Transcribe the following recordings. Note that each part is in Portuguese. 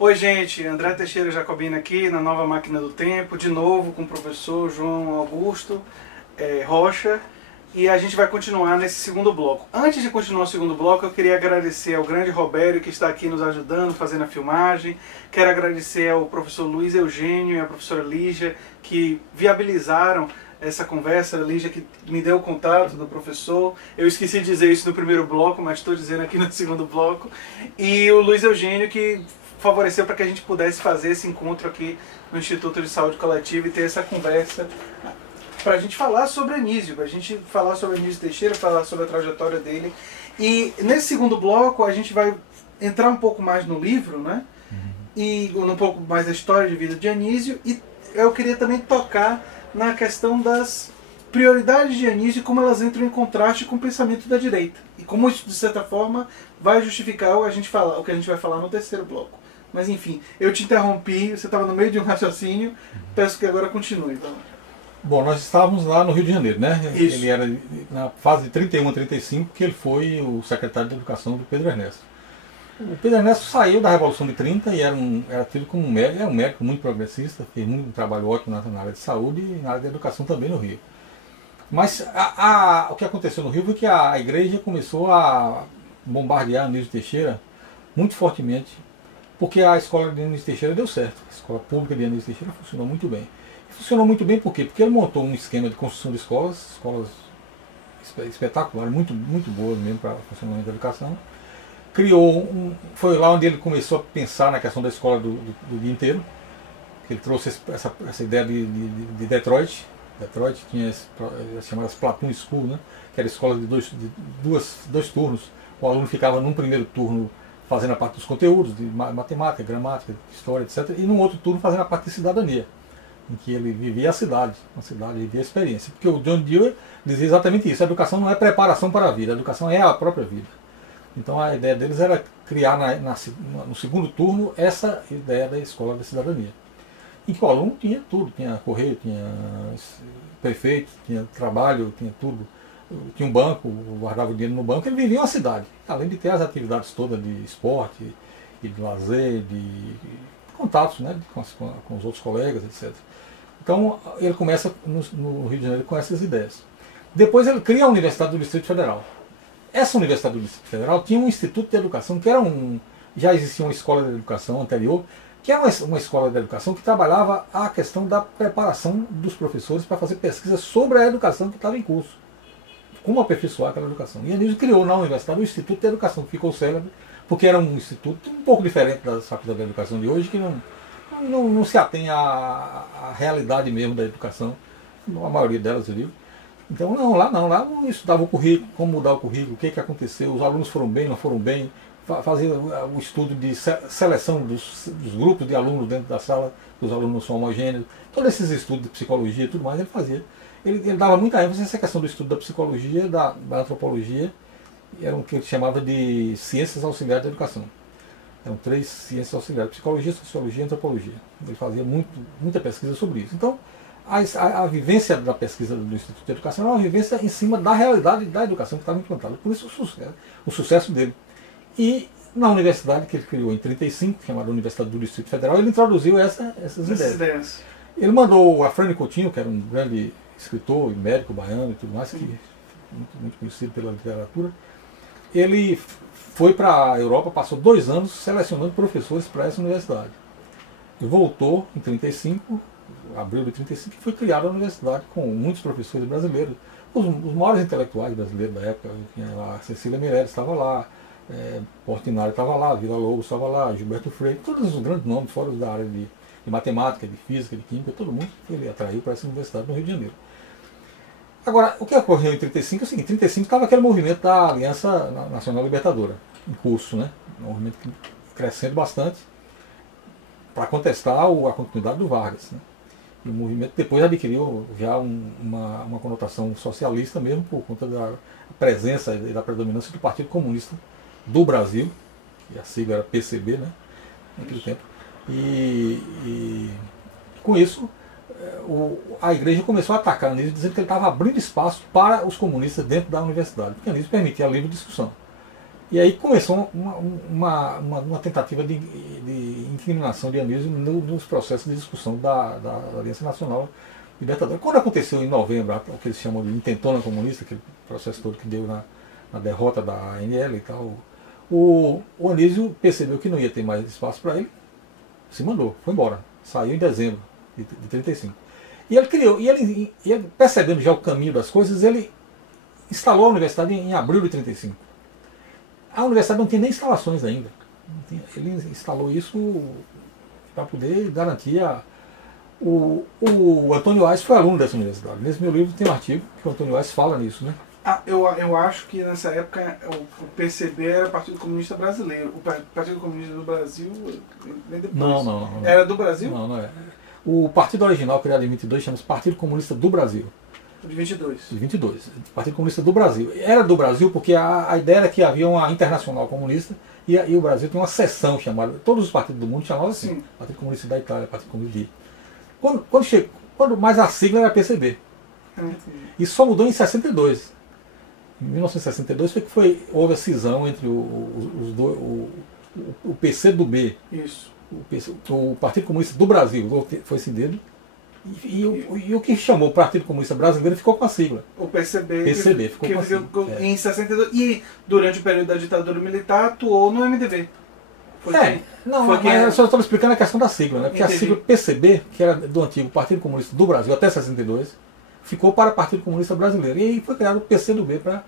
Oi gente, André Teixeira Jacobina aqui na Nova Máquina do Tempo, de novo com o professor João Augusto Rocha, e a gente vai continuar nesse segundo bloco. Antes de continuar o segundo bloco, eu queria agradecer ao grande Robério que está aqui nos ajudando, fazendo a filmagem. Quero agradecer ao professor Luiz Eugênio e à professora Lígia que viabilizaram essa conversa, a Lígia que me deu o contato do professor. Eu esqueci de dizer isso no primeiro bloco, mas estou dizendo aqui no segundo bloco. E o Luiz Eugênio que favoreceu para que a gente pudesse fazer esse encontro aqui no Instituto de Saúde Coletiva e ter essa conversa para a gente falar sobre Anísio, para a gente falar sobre Anísio Teixeira, falar sobre a trajetória dele. E nesse segundo bloco a gente vai entrar um pouco mais no livro, né? E um pouco mais da história de vida de Anísio, e eu queria também tocar na questão das prioridades de Anísio e como elas entram em contraste com o pensamento da direita. E como isso, de certa forma, vai justificar o que a gente vai falar no terceiro bloco. Mas enfim, eu te interrompi, você estava no meio de um raciocínio, peço que agora continue. Então. Bom, nós estávamos lá no Rio de Janeiro, né? Isso. Ele era na fase de 31 a 35, que ele foi o secretário de Educação do Pedro Ernesto. O Pedro Ernesto saiu da Revolução de 30 e era tido como um médico, um médico muito progressista, fez muito trabalho ótimo na área de saúde e na área de educação também no Rio. Mas o que aconteceu no Rio foi que a igreja começou a bombardear Anísio Teixeira muito fortemente, porque a escola de Anísio Teixeira deu certo. A escola pública de Anísio Teixeira funcionou muito bem. Funcionou muito bem por quê? Porque ele montou um esquema de construção de escolas espetaculares, muito boas mesmo para o funcionamento da educação. Foi lá onde ele começou a pensar na questão da escola do dia inteiro. Ele trouxe essa ideia de Detroit. Detroit tinha as chamadas Platoon School, né? Que era escola de dois turnos. O aluno ficava num primeiro turno fazendo a parte dos conteúdos, de matemática, gramática, história, etc. E num outro turno fazendo a parte de cidadania, em que ele vivia a cidade, vivia a experiência. Porque o John Dewey dizia exatamente isso: a educação não é preparação para a vida, a educação é a própria vida. Então a ideia deles era criar no segundo turno essa ideia da escola da cidadania, em que o aluno tinha tudo, tinha correio, tinha prefeito, tinha trabalho, tinha tudo. Tinha um banco, guardava o dinheiro no banco, ele vivia uma cidade, além de ter as atividades todas de esporte e de lazer, de contatos, né, com os outros colegas, etc. Então ele começa no Rio de Janeiro com essas ideias. Depois ele cria a Universidade do Distrito Federal. Essa Universidade do Distrito Federal tinha um Instituto de Educação, que era já existia uma escola de educação anterior, que era uma escola de educação que trabalhava a questão da preparação dos professores para fazer pesquisa sobre a educação que estava em curso. Como aperfeiçoar aquela educação. E Anísio criou na universidade o Instituto de Educação, que ficou célebre, porque era um instituto um pouco diferente das faculdades de educação de hoje, que não se atém à realidade mesmo da educação, a maioria delas, eu digo. Então, lá eu estudava o currículo, como mudar o currículo, o que aconteceu, os alunos foram bem, não foram bem, fazia o estudo de seleção dos grupos de alunos dentro da sala, que os alunos não são homogêneos, todos esses estudos de psicologia e tudo mais, ele fazia. Ele dava muita ênfase nessa questão do estudo da psicologia, da antropologia, era o que ele chamava de ciências auxiliares da educação. Eram 3 ciências auxiliares: psicologia, sociologia e antropologia. Ele fazia muita pesquisa sobre isso. Então, a vivência da pesquisa do Instituto de Educação era uma vivência em cima da realidade da educação que estava implantada. Por isso o sucesso dele. E na universidade que ele criou em 1935, chamada Universidade do Distrito Federal, ele introduziu essas ideias. Ele mandou o Afrânio Coutinho, que era um grande escritor e médico baiano e tudo mais, que muito conhecido pela literatura. Ele foi para a Europa, passou 2 anos selecionando professores para essa universidade. E voltou em 1935, abril de 1935, e foi criada a universidade com muitos professores brasileiros, os maiores intelectuais brasileiros da época. A Cecília Meirelles estava lá, Portinari estava lá, Vila Lobos estava lá, Gilberto Freire, todos os grandes nomes fora da área de matemática, de física, de química, todo mundo ele atraiu para essa universidade no Rio de Janeiro. Agora, o que ocorreu em 1935 é o seguinte: em 1935 estava aquele movimento da Aliança Nacional Libertadora em curso, né? Um movimento crescendo bastante para contestar a continuidade do Vargas, né? E o movimento depois adquiriu já uma conotação socialista mesmo, por conta da presença e da predominância do Partido Comunista do Brasil, e a sigla era PCB, né? Naquele tempo. E com isso a igreja começou a atacar Anísio, dizendo que ele estava abrindo espaço para os comunistas dentro da universidade, porque Anísio permitia a livre discussão. E aí começou uma tentativa de incriminação de Anísio nos processos de discussão da Aliança Nacional Libertadora. Quando aconteceu em novembro, o que eles chamam de intentona comunista, aquele processo todo que deu na derrota da ANL e tal, o Anísio percebeu que não ia ter mais espaço para ele, se mandou, foi embora, saiu em dezembro de 35. E ele criou, e ele percebendo já o caminho das coisas, ele instalou a universidade em abril de 35. A universidade não tinha nem instalações ainda. Ele instalou isso para poder garantir o Antônio Aires foi aluno dessa universidade. Nesse meu livro tem um artigo que o Antônio Aires fala nisso, né? Eu acho que nessa época o PCB era o Partido Comunista Brasileiro. O Partido Comunista do Brasil vem depois. Não. Era do Brasil? Não é. O partido original, criado em 22, chama-se Partido Comunista do Brasil. De 22. De 22. Partido Comunista do Brasil. Era do Brasil porque a ideia era que havia uma internacional comunista e o Brasil tem uma seção chamada, todos os partidos do mundo chamavam assim. Sim. Partido Comunista da Itália, Partido Comunista de... Mas a sigla era PCB. Isso só mudou em 62. Em 1962 foi que houve a cisão entre os dois, o PCdoB. Isso. O Partido Comunista do Brasil foi cindido. E o que chamou o Partido Comunista Brasileiro ficou com a sigla. O PCB ficou com a sigla. Em 62. E durante o período da ditadura militar atuou no MDB. Eu só estou explicando a questão da sigla, né? Porque entendi. A sigla PCB, que era do antigo Partido Comunista do Brasil até 62, ficou para o Partido Comunista Brasileiro. E aí foi criado o PCdoB para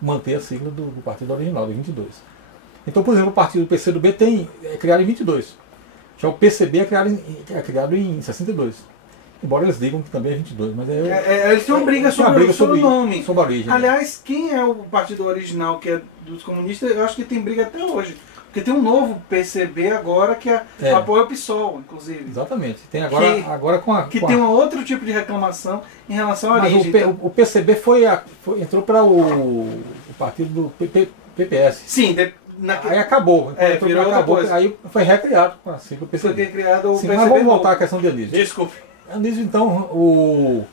manter a sigla do partido original, de 22. Então, por exemplo, o partido PCdoB é criado em 22. Já o PCB é criado em 62. Embora eles digam que também é 22. Mas eles têm uma briga sobre o nome. Sobre a origem. Aliás, quem é o partido original que é dos comunistas, eu acho que tem briga até hoje. Porque tem um novo PCB agora que apoia o PSOL, inclusive. Exatamente. Tem agora com a... tem um outro tipo de reclamação em relação à origem. Mas o PCB entrou para o partido do PPS. Sim, aí acabou. Acabou. Aí foi recriado com a sigla PCB. Foi recriado o PCB. Mas vamos voltar à questão de Anísio. Desculpe. Anísio, então,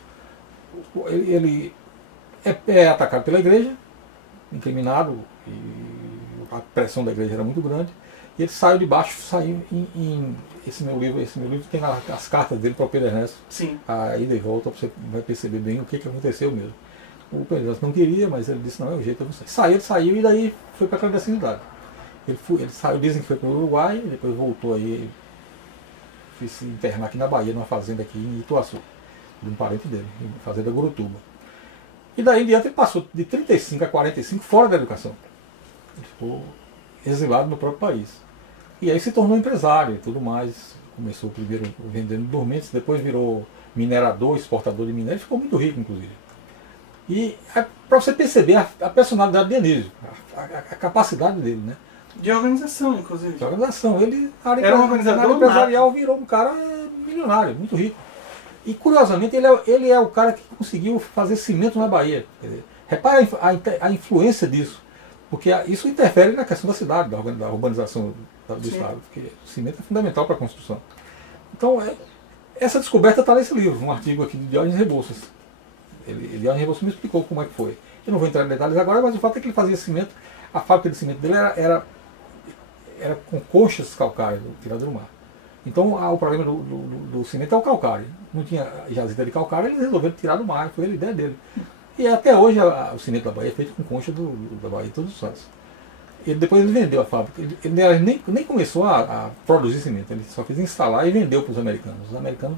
ele é atacado pela igreja, incriminado, e a pressão da igreja era muito grande, e ele saiu em esse meu livro tem as cartas dele para o Pedro Ernesto. Sim. A ida e volta, você vai perceber bem o que aconteceu mesmo. O Pedro Ernesto não queria, mas ele disse, não, é o jeito, eu não sei. Ele saiu e daí foi para a clandestinidade. Ele saiu, dizem que foi para o Uruguai, depois voltou aí, foi se internar aqui na Bahia, numa fazenda aqui em Ituaçu, de um parente dele, fazenda Gurutuba. E daí em diante ele passou de 35 a 45 fora da educação. Ele ficou exilado no próprio país. E aí se tornou empresário e tudo mais. Começou primeiro vendendo dormentes, depois virou minerador, exportador de minério, ficou muito rico, inclusive. E para você perceber a personalidade de Anísio, a capacidade dele, né? De organização, inclusive. De organização. Ele era um organizador empresarial, virou um cara milionário, muito rico. E curiosamente ele é o cara que conseguiu fazer cimento na Bahia. Repare a influência disso. Porque isso interfere na questão da cidade, da urbanização do Estado, porque o cimento é fundamental para a construção. Então, essa descoberta está nesse livro, um artigo aqui de Diógenes Rebouças. Diógenes Rebouças me explicou como é que foi. Eu não vou entrar em detalhes agora, mas o fato é que ele fazia cimento, a fábrica de cimento dele era com conchas calcárias tiradas do mar. Então, o problema do cimento é o calcário. Não tinha jazida de calcário, eles resolveram tirar do mar, foi a ideia dele. E até hoje o cimento da Bahia é feito com concha da Bahia de Todos os Santos. Depois ele vendeu a fábrica. Ele nem começou a produzir cimento, ele só fez instalar e vendeu para os americanos. Os americanos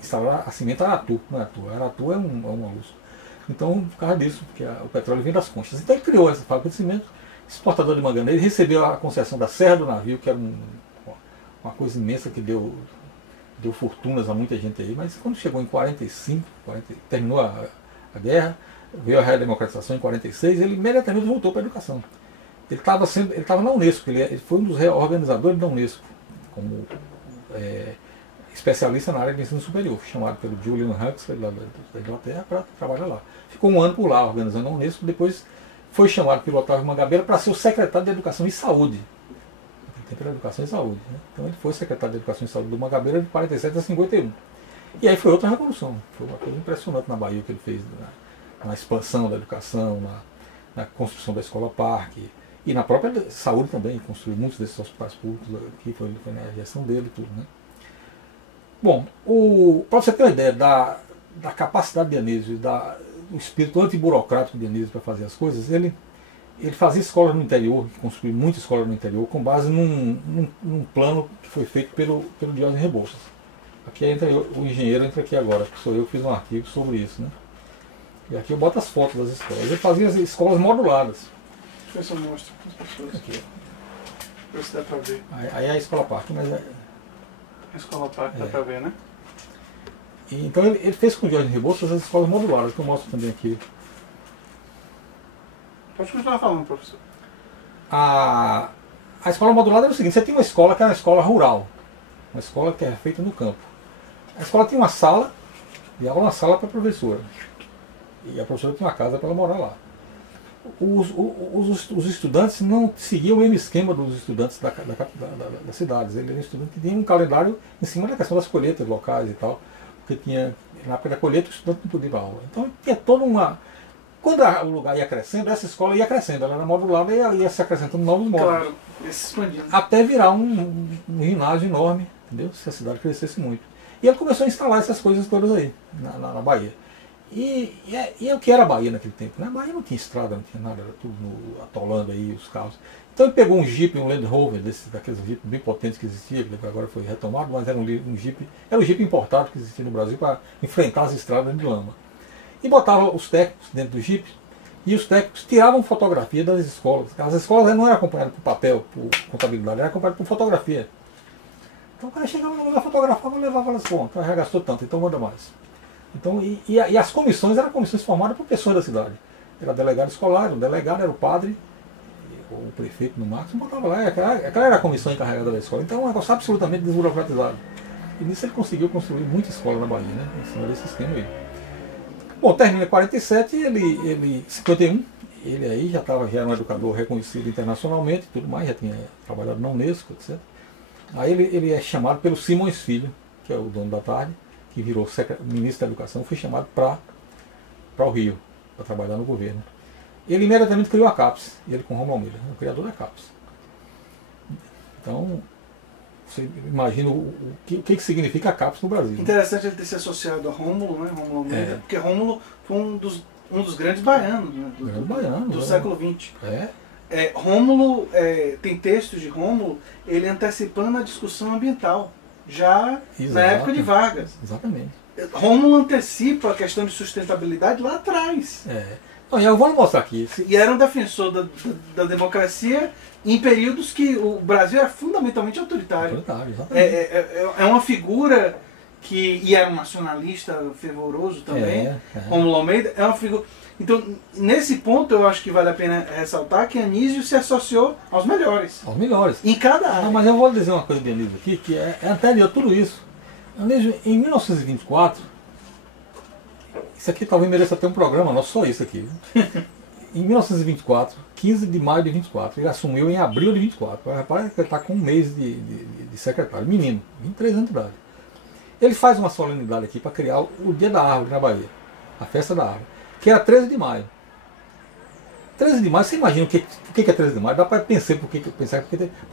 instalaram a cimento Aratu, não é Aratu. Aratu é um molusco. Então, por causa disso, porque o petróleo vem das conchas. Então ele criou essa fábrica de cimento, exportador de manganeiro. Ele recebeu a concessão da Serra do Navio, que era uma coisa imensa que deu fortunas a muita gente aí. Mas quando chegou em 45, terminou a guerra, veio a redemocratização em 46, ele imediatamente voltou para a educação. Ele estava na Unesco, ele foi um dos organizadores da Unesco, como especialista na área de ensino superior, chamado pelo Julian Huxley, lá da Inglaterra, para trabalhar lá. Ficou um ano por lá organizando a Unesco, depois foi chamado pelo Otávio Mangabeira para ser o secretário de Educação e Saúde. Tem pela Educação e Saúde. Né? Então ele foi secretário de Educação e Saúde do Mangabeira de 47 a 51. E aí foi outra revolução. Foi uma coisa impressionante na Bahia que ele fez, na expansão da educação, na construção da escola parque, e na própria saúde também, construiu muitos desses hospitais públicos, que foi na gestão dele e tudo, né? Bom, para você ter uma ideia da capacidade de Anísio, do espírito antiburocrático de Anísio para fazer as coisas, ele fazia escolas no interior, construiu muitas escolas no interior, com base num plano que foi feito pelo Diógenes Rebouças. Aqui entra o engenheiro, entra aqui agora, que sou eu que fiz um artigo sobre isso, né? E aqui eu boto as fotos das escolas. Ele fazia as escolas moduladas. Deixa eu ver se eu mostro para as pessoas. Aqui, Pra ver se dá para ver. aí é a escola parque, mas A escola parque dá para ver, né? então ele fez com o Diógenes Rebouças as escolas moduladas, que eu mostro também aqui. Pode continuar falando, professor. A escola modulada era o seguinte: você tinha uma escola que era uma escola rural, uma escola que era feita no campo. A escola tinha uma sala, e era uma sala para a professora. E a professora tinha uma casa para ela morar lá. Os estudantes não seguiam o mesmo esquema dos estudantes das cidades. Ele era um estudante que tinha um calendário em cima da questão das colheitas locais e tal, porque na época da colheita o estudante não podia ir para aula. Então tinha toda uma... Quando o lugar ia crescendo, essa escola ia crescendo, ela era modulada e ia se acrescentando novos módulos. Claro, ia se expandindo. Até virar um ginásio enorme, entendeu? Se a cidade crescesse muito. E ele começou a instalar essas coisas todas aí, na Bahia. E o que era a Bahia naquele tempo? Né? A Bahia não tinha estrada, não tinha nada, era tudo atolando aí os carros. Então ele pegou um Jeep, um Land Rover, daqueles Jeep bem potentes que existia, que agora foi retomado, mas era um Jeep, era um Jeep importado que existia no Brasil para enfrentar as estradas de lama. E botava os técnicos dentro do Jeep, e os técnicos tiravam fotografia das escolas. As escolas não eram acompanhadas por papel, por contabilidade, eram acompanhadas por fotografia. Então o cara chegava no lugar, fotografava e levava as pontas, então já gastou tanto, então manda mais. Então, e as comissões eram comissões formadas por pessoas da cidade. Era delegado escolar, o delegado era o padre, ou o prefeito no máximo, botava lá, aquela era a comissão encarregada da escola. Então é um negócio absolutamente desburocratizado. E nisso ele conseguiu construir muita escola na Bahia, né? Em cima desse esquema aí. Bom, termina em 47, 51, ele aí já era um educador reconhecido internacionalmente e tudo mais, já tinha trabalhado na Unesco, etc. Aí ele é chamado pelo Simões Filho, que é o dono da Tarde, que virou ministro da Educação, foi chamado para o Rio, para trabalhar no governo. Ele imediatamente criou a CAPES, ele com Romulo Almeida, o criador da CAPES. Então, você imagina o que significa a CAPES no Brasil. Interessante ele ter se associado a Rômulo, né? Rômulo Almeida, porque Rômulo foi um dos grandes baianos, né? do século XX. Rômulo, tem textos de Rômulo, ele antecipando a discussão ambiental, já na época de Vargas. Exatamente. Rômulo antecipa a questão de sustentabilidade lá atrás. Eu vou mostrar aqui. E era um defensor da democracia em períodos que o Brasil era fundamentalmente autoritário. É uma figura e era um nacionalista fervoroso também, Rômulo Almeida, é uma figura... Então, nesse ponto, eu acho que vale a pena ressaltar que Anísio se associou aos melhores. Aos melhores. Em cada área. Não, mas eu vou dizer uma coisa de Anísio aqui, que é anterior a tudo isso. Anísio, em 1924, isso aqui talvez mereça até um programa nosso, só isso aqui. Em 1924, 15 de maio de 24, ele assumiu em abril de 24. Repare que ele está com um mês de secretário, menino, 23 anos de idade. Ele faz uma solenidade aqui para criar o Dia da Árvore na Bahia, a Festa da Árvore, que era 13 de maio. 13 de maio, você imagina o que é 13 de maio? Dá para pensar por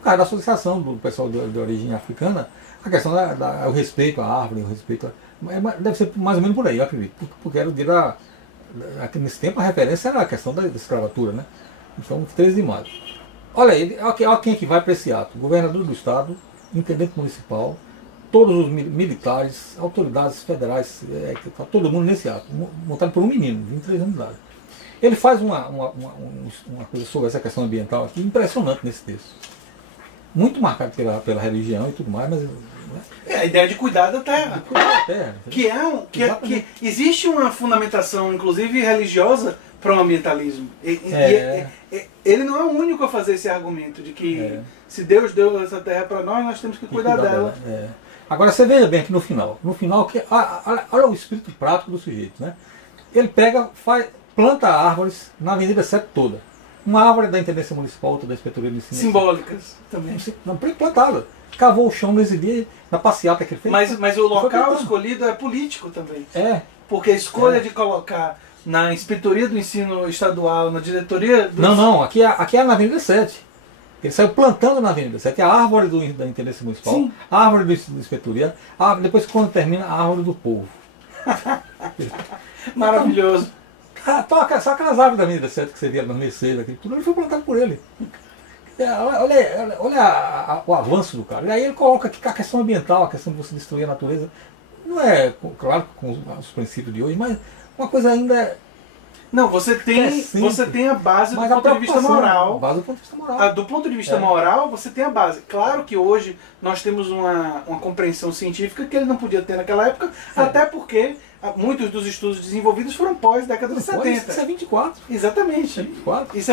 causa da associação do pessoal de origem africana, a questão do respeito à árvore, o respeito deve ser mais ou menos por aí, eu acredito. Porque era o dia nesse tempo a referência era a questão da escravatura, né? Então, 13 de maio. Olha aí, olha quem é que vai para esse ato. Governador do Estado, intendente municipal, todos os militares, autoridades federais, todo mundo nesse ato, montado por um menino, 23 anos de idade. Ele faz uma coisa sobre essa questão ambiental aqui, impressionante nesse texto. Muito marcado pela religião e tudo mais, mas... a ideia de cuidar da terra. De cuidar da terra. Que existe uma fundamentação, inclusive religiosa, para o ambientalismo. Ele não é o único a fazer esse argumento de que se Deus deu essa terra para nós temos que cuidar dela. Agora você veja bem aqui no final. Olha o espírito prático do sujeito, né? Ele pega, planta árvores na Avenida 7 toda. Uma árvore da Intendência Municipal, outra da Inspetoria de Ensino. Simbólicas também. Não, plantada. Cavou o chão nesse dia, na passeata que ele fez. Mas o local escolhido é político também. É. Porque a escolha de colocar na inspetoria do ensino estadual, na diretoria do... Não, aqui é na Avenida 7. Ele saiu plantando na Avenida 7, a árvore da Intendência Municipal, Sim. a árvore da inspetoria, depois quando termina, a árvore do povo. Maravilhoso. Então, só aquelas árvores da Avenida 7 que você via na Mercedes, tudo ele foi plantado por ele. Olha o avanço do cara. E aí ele coloca aqui a questão ambiental, a questão de você destruir a natureza. Não é, claro, com os princípios de hoje, mas uma coisa ainda... Não, você tem a base do ponto de vista moral. Base do ponto de vista moral. Do ponto de vista moral, você tem a base. Claro que hoje nós temos uma compreensão científica que ele não podia ter naquela época, até porque muitos dos estudos desenvolvidos foram pós década de 70. Isso é 24. Exatamente. É 24. Isso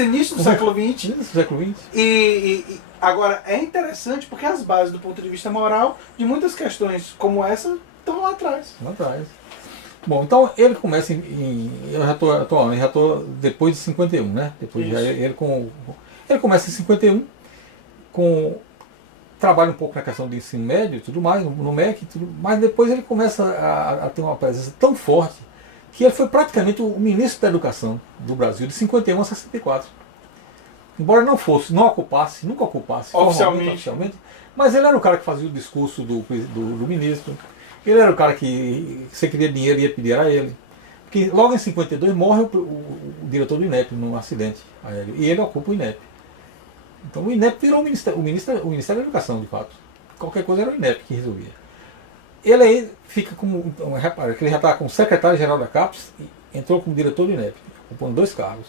é início do século XX. Início do século XX. E agora, é interessante porque as bases do ponto de vista moral de muitas questões como essa estão lá atrás. Lá atrás. Bom, então ele começa eu já estou depois de 51, né? Depois ele começa em 51 trabalha um pouco na questão do ensino médio e tudo mais, no MEC, mas depois ele começa a ter uma presença tão forte que ele foi praticamente o ministro da Educação do Brasil de 51 a 64. Embora nunca ocupasse oficialmente, mas ele era o cara que fazia o discurso do ministro. Ele era o cara que você queria dinheiro ia pedir a ele. Porque logo em 52 morre o diretor do INEP num acidente aéreo. E ele ocupa o INEP. Então o INEP virou o Ministério da Educação, de fato. Qualquer coisa era o INEP que resolvia. Ele aí fica como... Repara, que ele já estava como secretário-geral da CAPES e entrou como diretor do INEP, ocupando 2 cargos.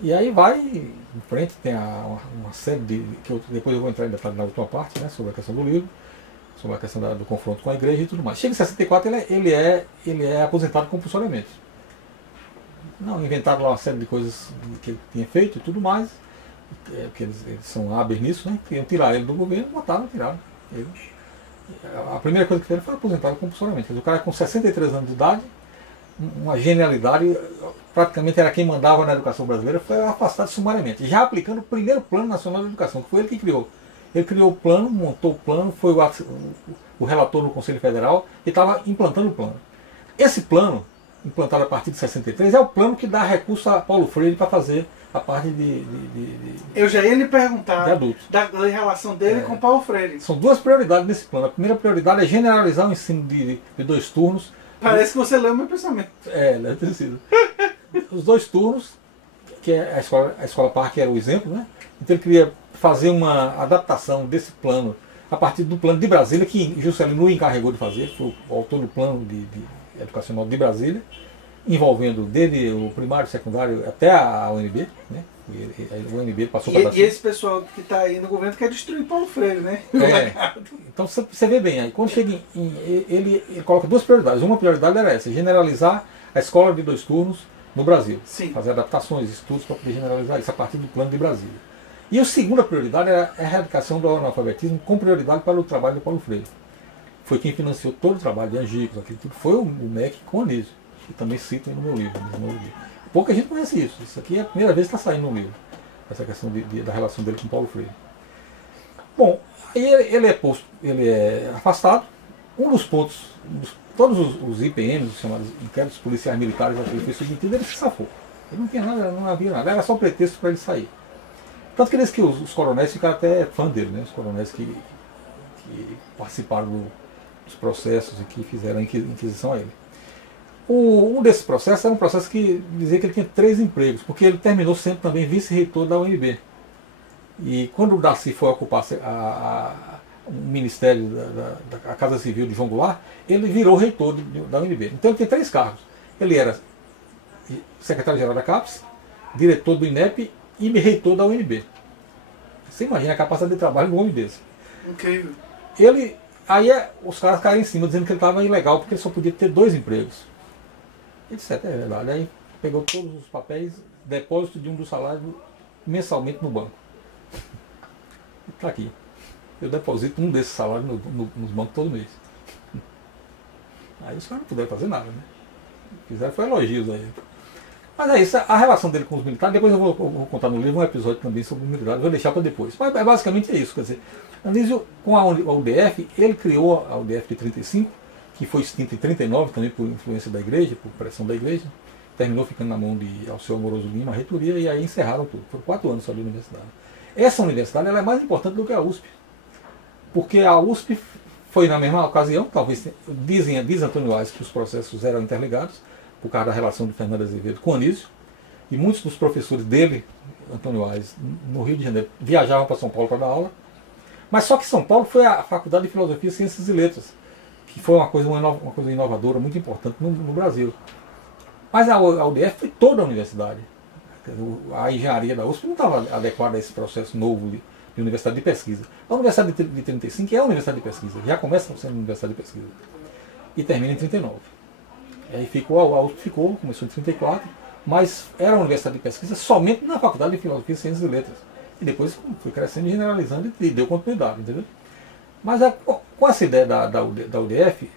E aí vai em frente, tem uma série de... que depois eu vou entrar em detalhe na última parte, né, sobre a questão do livro, sobre a questão do confronto com a igreja e tudo mais. Chega em 64, ele é aposentado compulsoriamente. Não, inventaram lá uma série de coisas que ele tinha feito e tudo mais, porque eles são hábeis nisso, né? Queriam tirar ele do governo, tiraram. A primeira coisa que fizeram foi aposentá-lo compulsoriamente. O cara com 63 anos de idade, uma genialidade, praticamente era quem mandava na educação brasileira, foi afastado sumariamente. Já aplicando o primeiro Plano Nacional de Educação, que foi ele que criou. Ele criou o plano, montou o plano, foi o relator no Conselho Federal e estava implantando o plano. Esse plano, implantado a partir de 63, é o plano que dá recurso a Paulo Freire para fazer a parte Eu já ia lhe perguntar de adultos. Da relação dele com Paulo Freire. São 2 prioridades nesse plano. A primeira prioridade é generalizar o ensino de 2 turnos. Parece que você leu o meu pensamento. Deve ter sido. Os 2 turnos, que é a escola Parque era o exemplo, né? Então ele queria fazer uma adaptação desse plano a partir do plano de Brasília, que Juscelino o encarregou de fazer, foi o autor do plano educacional de Brasília, envolvendo desde o primário, secundário até a UNB, né? O UNB passou para E esse pessoal que está aí no governo quer destruir Paulo Freire, né? Então você vê bem, aí quando chega ele coloca 2 prioridades. Uma prioridade era essa, generalizar a escola de 2 turnos no Brasil. Sim. Fazer adaptações, estudos para poder generalizar isso a partir do plano de Brasília. E a segunda prioridade era a erradicação do analfabetismo, com prioridade para o trabalho de Paulo Freire. Foi quem financiou todo o trabalho de Angicos, aquilo tudo. Foi o MEC com Anísio, que também cito no meu livro. Pouca gente conhece isso. Isso aqui é a primeira vez que está saindo no livro. Essa questão da relação dele com Paulo Freire. Bom, ele é afastado. Um dos pontos, todos os IPMs, os chamados inquéritos policiais militares, que ele foi submetido, ele se safou. Ele não tinha nada, não havia nada. Era só pretexto para ele sair. Tanto que eles que os coronéis ficaram até fã dele, né? Os coronéis que participaram dos processos e que fizeram a inquisição a ele. Um desses processos era um processo que dizia que ele tinha 3 empregos, porque ele terminou sendo também vice-reitor da UNB. E quando o Darcy foi ocupar o ministério da Casa Civil de João Goulart, ele virou reitor da UNB. Então ele tem 3 cargos. Ele era secretário-geral da CAPES, diretor do INEP e reitor da UNB. Você imagina a capacidade de trabalho de um homem desse. Incrível. Os caras caíram em cima dizendo que ele estava ilegal porque ele só podia ter 2 empregos. Ele disse, é verdade. Aí pegou todos os papéis, depósito de um dos salários mensalmente no banco. Está aqui. Eu deposito um desses salários nos bancos todo mês. Aí os caras não puderam fazer nada, né? Fizeram foi elogios a ele. Mas é isso, a relação dele com os militares, depois eu vou contar no livro um episódio também sobre os militares, vou deixar para depois. Mas basicamente é isso, quer dizer, Anísio, com a UDF, ele criou a UDF de 35, que foi extinta em 39 também por influência da igreja, por pressão da igreja. Terminou ficando na mão de Alceu Amoroso Lima, a reitoria, e aí encerraram tudo. Foram 4 anos só de universidade. Essa universidade ela é mais importante do que a USP, porque a USP foi na mesma ocasião, talvez, diz Antônio Aires que os processos eram interligados, por causa da relação de Fernando Azevedo com Anísio, e muitos dos professores dele, Antônio Aires, no Rio de Janeiro, viajavam para São Paulo para dar aula, mas só que São Paulo foi a Faculdade de Filosofia, Ciências e Letras, que foi uma coisa inovadora, muito importante no Brasil. Mas a UDF foi toda a universidade. A engenharia da USP não estava adequada a esse processo novo de universidade de pesquisa. A Universidade de 35 é a universidade de pesquisa, já começa sendo universidade de pesquisa. E termina em 39. Aí a USP começou em 34, mas era uma universidade de pesquisa somente na Faculdade de Filosofia, Ciências e Letras. E depois foi crescendo e generalizando e deu continuidade, entendeu? Mas com essa ideia da UDF,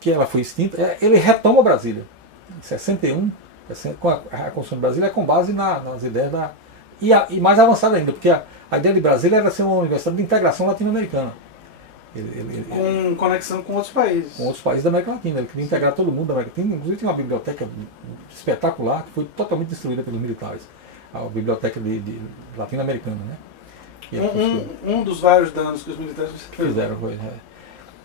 que ela foi extinta, ele retoma Brasília. Em 61, com a Constituição de Brasília é com base nas ideias da... E mais avançada ainda, porque a ideia de Brasília era ser uma universidade de integração latino-americana. Com conexão com outros países. Com outros países da América Latina. Ele queria integrar todo mundo da América Latina. Inclusive tem uma biblioteca espetacular que foi totalmente destruída pelos militares. A biblioteca latino-americana, né? Um dos vários danos que os militares fizeram.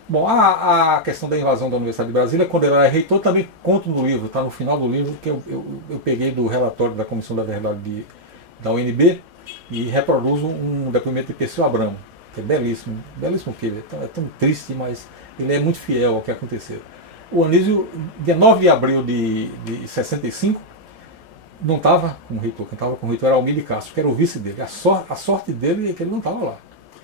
Bom, a questão da invasão da Universidade de Brasília, quando ele era reitor, também conto no livro, está no final do livro, que eu peguei do relatório da Comissão da Verdade da UNB e reproduzo um depoimento de Perseu Abramo, que é belíssimo, belíssimo porque é tão triste, mas ele é muito fiel ao que aconteceu. O Anísio, dia 9 de abril de 65, não estava com o reitor, quem estava com o reitor era Almir de Castro, que era o vice dele. A sorte dele é que ele não estava lá.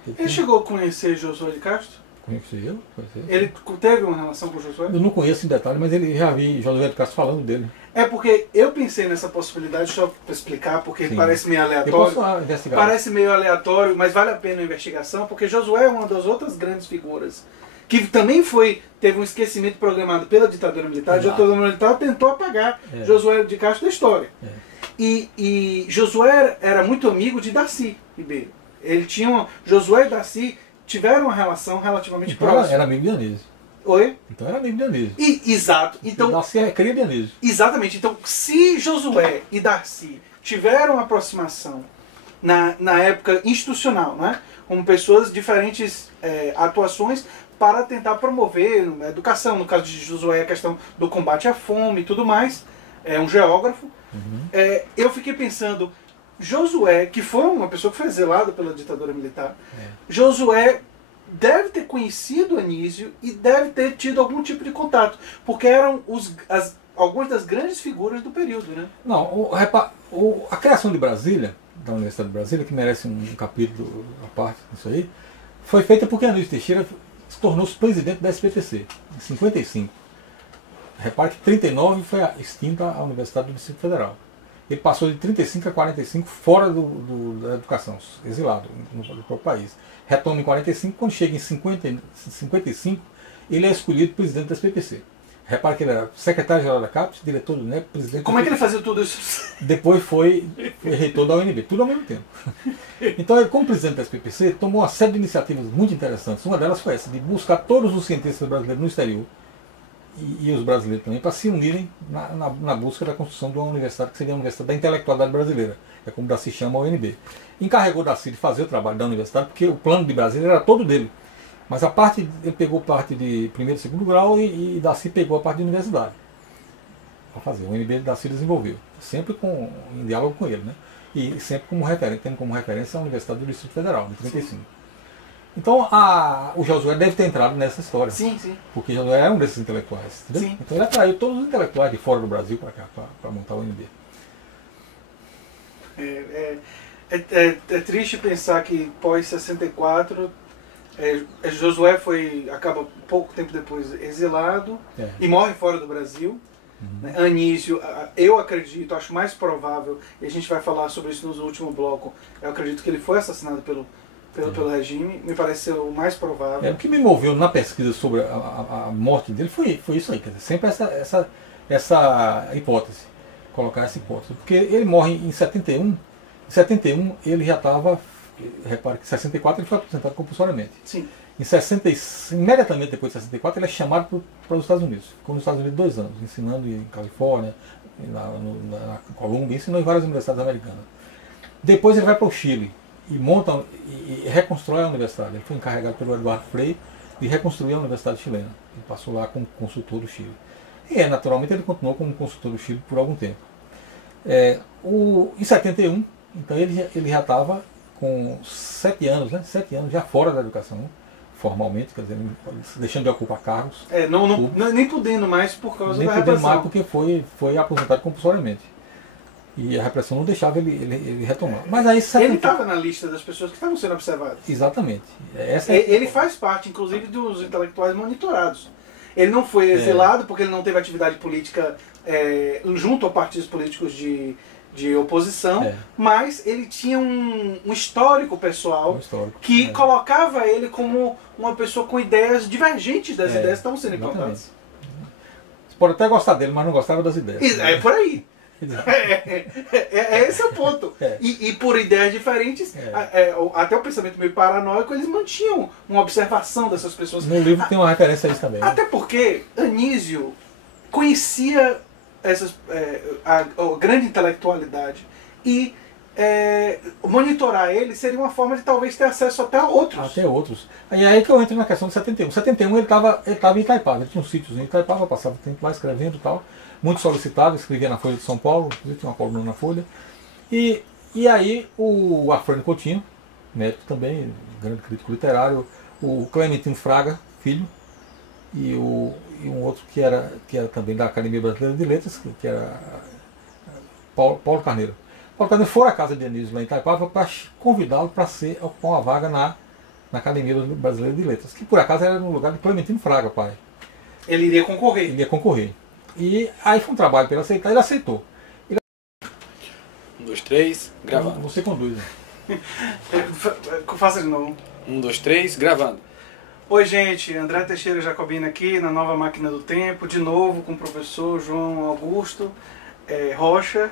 Ele chegou a conhecer Josué de Castro? Conheci eu. Ele teve uma relação com o Josué? Eu não conheço em detalhe, mas ele já vi Josué de Castro falando dele. É porque eu pensei nessa possibilidade, só para explicar, porque Sim. Parece meio aleatório. Eu posso investigar. Parece meio aleatório, mas vale a pena a investigação, porque Josué é uma das outras grandes figuras que também teve um esquecimento programado pela ditadura militar. A ditadura militar tentou apagar Josué de Castro da história. E Josué era muito amigo de Darcy Ribeiro. Josué e Darcy tiveram uma relação relativamente próxima. Era amigo de Anísio. Oi? Então era amigo de Anísio. Exato. Então, Darcy é cria de Anísio. Exatamente. Então, se Josué e Darcy tiveram aproximação na época institucional, né? Como pessoas de diferentes atuações para tentar promover a educação, no caso de Josué a questão do combate à fome e tudo mais, é um geógrafo, eu fiquei pensando, Josué, que foi uma pessoa que foi exilada pela ditadura militar, Josué deve ter conhecido Anísio e deve ter tido algum tipo de contato, porque eram algumas das grandes figuras do período, né? Não, a criação de Brasília, da Universidade de Brasília, que merece um capítulo à parte disso aí, foi feita porque Anísio Teixeira tornou-se presidente da SPPC, em 55. Repare que em 39 foi extinta a Universidade do Distrito Federal. Ele passou de 35 a 45 fora da educação, exilado no próprio país. Retoma em 45, quando chega em 55, ele é escolhido presidente da SPPC. Repare que ele era secretário-geral da CAPES, diretor do INEP, presidente... Como é que ele fazia tudo isso? Depois foi reitor da UNB, tudo ao mesmo tempo. Então, ele, como presidente da SPPC, tomou uma série de iniciativas muito interessantes. Uma delas foi essa, de buscar todos os cientistas brasileiros no exterior, e os brasileiros também, para se unirem na busca da construção de uma universidade que seria a Universidade da Intelectualidade Brasileira, é como Darcy chama a UNB. Encarregou Darcy de fazer o trabalho da universidade, porque o plano de Brasília era todo dele. Mas ele pegou parte de primeiro e segundo grau e Darcy pegou a parte de universidade para fazer. O UNB Darcy desenvolveu, sempre em diálogo com ele, né? E sempre tendo como referência a Universidade do Distrito Federal, de 35. Sim. Então o Josué deve ter entrado nessa história. Sim, sim. Porque Josué é um desses intelectuais. Sim. Então ele atraiu todos os intelectuais de fora do Brasil para cá, para montar o UNB. É triste pensar que pós-64 Josué acaba pouco tempo depois exilado e morre fora do Brasil. Né? Anísio, eu acredito, acho mais provável, e a gente vai falar sobre isso no último bloco, eu acredito que ele foi assassinado pelo regime, me parece ser o mais provável. O que me moveu na pesquisa sobre a morte dele foi isso aí, quer dizer, sempre essa hipótese, colocar essa hipótese, porque ele morre em 71, ele já estava, repare que em 64 ele foi aposentado compulsoriamente. Sim. Imediatamente depois de 64, ele é chamado para os Estados Unidos. Ficou nos Estados Unidos 2 anos, ensinando em Califórnia, na Colômbia, ensinou em várias universidades americanas. Depois ele vai para o Chile e monta e reconstrói a universidade. Ele foi encarregado pelo Eduardo Frei de reconstruir a universidade chilena. Ele passou lá como consultor do Chile. E naturalmente ele continuou como consultor do Chile por algum tempo. Em 71, então ele já estava com 7 anos, né? 7 anos já fora da educação, formalmente, quer dizer, deixando de ocupar cargos. Nem podendo mais por causa nem da podendo repressão. mais porque foi aposentado compulsoriamente. E a repressão não deixava ele retomar. Mas aí, ele estava na lista das pessoas que estavam sendo observadas. Exatamente. Ele faz parte, inclusive, dos intelectuais monitorados. Ele não foi exilado porque ele não teve atividade política junto a partidos políticos de oposição, mas ele tinha um histórico pessoal que colocava ele como uma pessoa com ideias divergentes das ideias que estavam sendo implantadas. Você pode até gostar dele, mas não gostava das ideias. É por aí. Esse é o ponto. E por ideias diferentes, até o pensamento meio paranoico, eles mantinham uma observação dessas pessoas. No livro tem uma referência a isso também. Até porque Anísio conhecia a grande intelectualidade e monitorar ele seria uma forma de talvez ter acesso até a outros. Até outros. E aí que eu entro na questão de 71. Em 71 ele estava em Itaipava, ele tinha um sítio em Itaipava, passava o tempo lá escrevendo e tal. Muito solicitado, escrevia na Folha de São Paulo, inclusive tinha uma coluna na Folha. E aí o Afrânio Coutinho, médico também, grande crítico literário, o Clementino Fraga, filho, e um outro que era também da Academia Brasileira de Letras, que era Paulo Carneiro. Paulo Carneiro foi à casa de Anísio lá em Itaipava para convidá-lo para ocupar uma vaga na Academia Brasileira de Letras, que por acaso era no lugar de Clementino Fraga, pai. Ele iria concorrer. Ele ia concorrer. E aí foi um trabalho para ele aceitar, ele aceitou. 1, 2, 3, gravando. Você conduz. Né? Faça de novo. 1, 2, 3, gravando. Oi gente, André Teixeira Jacobina aqui na Nova Máquina do Tempo, de novo com o professor João Augusto Rocha,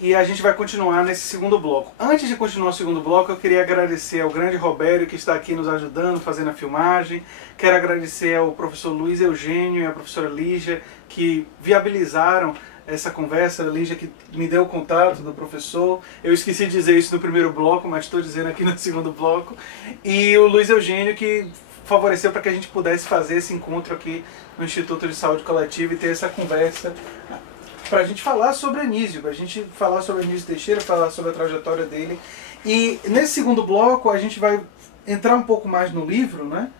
e a gente vai continuar nesse segundo bloco. Antes de continuar o segundo bloco, eu queria agradecer ao grande Robério que está aqui nos ajudando, fazendo a filmagem. Quero agradecer ao professor Luiz Eugênio e à professora Lígia que viabilizaram essa conversa. A Lígia que me deu o contato do professor. Eu esqueci de dizer isso no primeiro bloco, mas estou dizendo aqui no segundo bloco. E o Luiz Eugênio que favoreceu para que a gente pudesse fazer esse encontro aqui no Instituto de Saúde Coletiva e ter essa conversa para a gente falar sobre Anísio, para a gente falar sobre Anísio Teixeira, falar sobre a trajetória dele. E nesse segundo bloco a gente vai entrar um pouco mais no livro, né?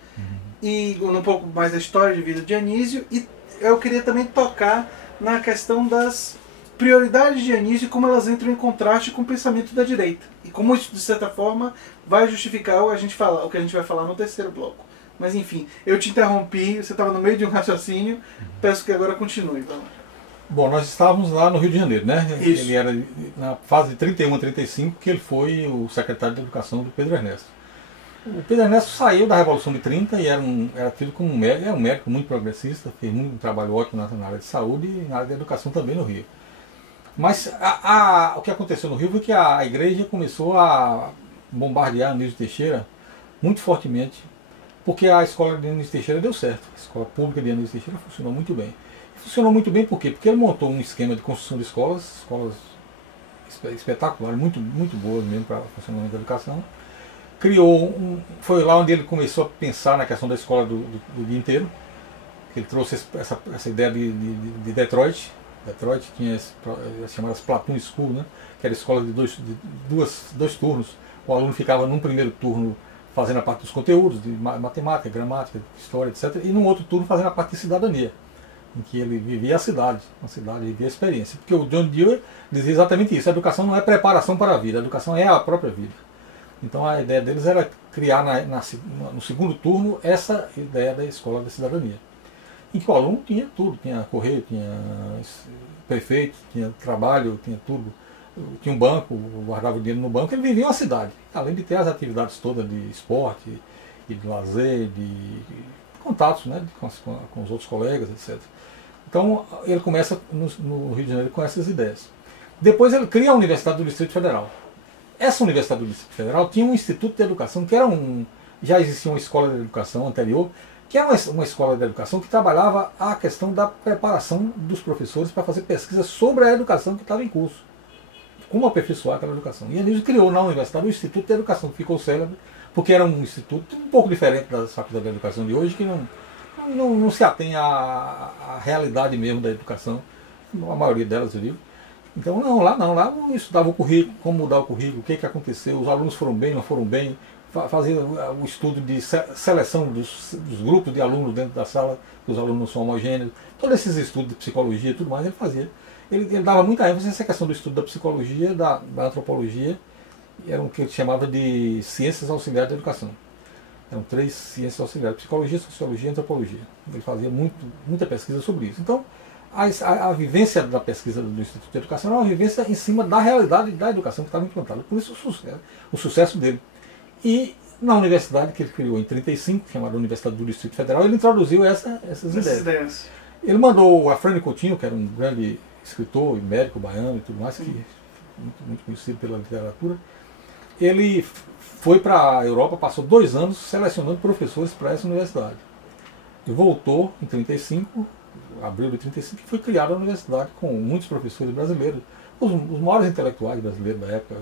E um pouco mais da história de vida de Anísio, e eu queria também tocar na questão das prioridades de Anísio e como elas entram em contraste com o pensamento da direita. E como isso, de certa forma, vai justificar o que a gente vai falar no terceiro bloco. Mas enfim, eu te interrompi, você estava no meio de um raciocínio, peço que agora continue. Vamos. Bom, nós estávamos lá no Rio de Janeiro, né? Isso. Ele era na fase de 31 a 35 que ele foi o secretário de Educação do Pedro Ernesto. O Pedro Ernesto saiu da Revolução de 30 e era tido como um médico muito progressista, fez um trabalho ótimo na área de saúde e na área de educação também no Rio. Mas o que aconteceu no Rio foi que a igreja começou a bombardear Anísio Teixeira muito fortemente, porque a escola de Anísio Teixeira deu certo. A escola pública de Anísio Teixeira funcionou muito bem. Funcionou muito bem por quê? Porque ele montou um esquema de construção de escolas espetaculares, muito boas mesmo para o funcionamento da educação. Foi lá onde ele começou a pensar na questão da escola do dia inteiro. Ele trouxe essa ideia de Detroit. Detroit tinha as chamadas Platoon School, né? Que era escola de dois turnos. O aluno ficava num primeiro turno fazendo a parte dos conteúdos, de matemática, gramática, história, etc. E num outro turno fazendo a parte de cidadania, em que ele vivia a cidade, vivia a experiência. Porque o John Dewey dizia exatamente isso: a educação não é preparação para a vida, a educação é a própria vida. Então a ideia deles era criar no segundo turno essa ideia da escola da cidadania, em que o aluno tinha tudo, tinha correio, tinha prefeito, tinha trabalho, tinha tudo, tinha um banco, guardava o dinheiro no banco, ele vivia a cidade, além de ter as atividades todas de esporte e de lazer, de contatos, né, com os outros colegas, etc. Então ele começa no Rio de Janeiro com essas ideias. Depois ele cria a Universidade do Distrito Federal. Essa Universidade do Distrito Federal tinha um instituto de educação que era já existia uma escola de educação anterior, que é uma escola de educação que trabalhava a questão da preparação dos professores para fazer pesquisa sobre a educação que estava em curso, como aperfeiçoar aquela educação. E Anísio criou na universidade o Instituto de Educação, que ficou célebre, porque era um instituto um pouco diferente das faculdades de educação de hoje, que não se atém à realidade mesmo da educação, a maioria delas, eu digo. Então, lá eu estudava o currículo, como mudar o currículo, o que aconteceu, os alunos foram bem, não foram bem, fazia o estudo de seleção dos grupos de alunos dentro da sala, que os alunos não são homogêneos, todos esses estudos de psicologia e tudo mais, ele fazia. Ele dava muita ênfase nessa questão do estudo da psicologia, da antropologia, era o que ele chamava de ciências auxiliares da educação. Eram 3 ciências auxiliares: psicologia, sociologia e antropologia. Ele fazia muita pesquisa sobre isso. Então, a vivência da pesquisa do Instituto de Educação era uma vivência em cima da realidade da educação que estava implantada. Por isso o sucesso dele. E na universidade que ele criou em 1935, chamada Universidade do Distrito Federal, ele introduziu essas ideias. Ele mandou a Frane Coutinho, que era um grande escritor e médico baiano e tudo mais, que muito conhecido pela literatura. Ele foi para a Europa, passou 2 anos selecionando professores para essa universidade. E voltou em 1935, abril de 1935, e foi criada a universidade com muitos professores brasileiros. Os maiores intelectuais brasileiros da época,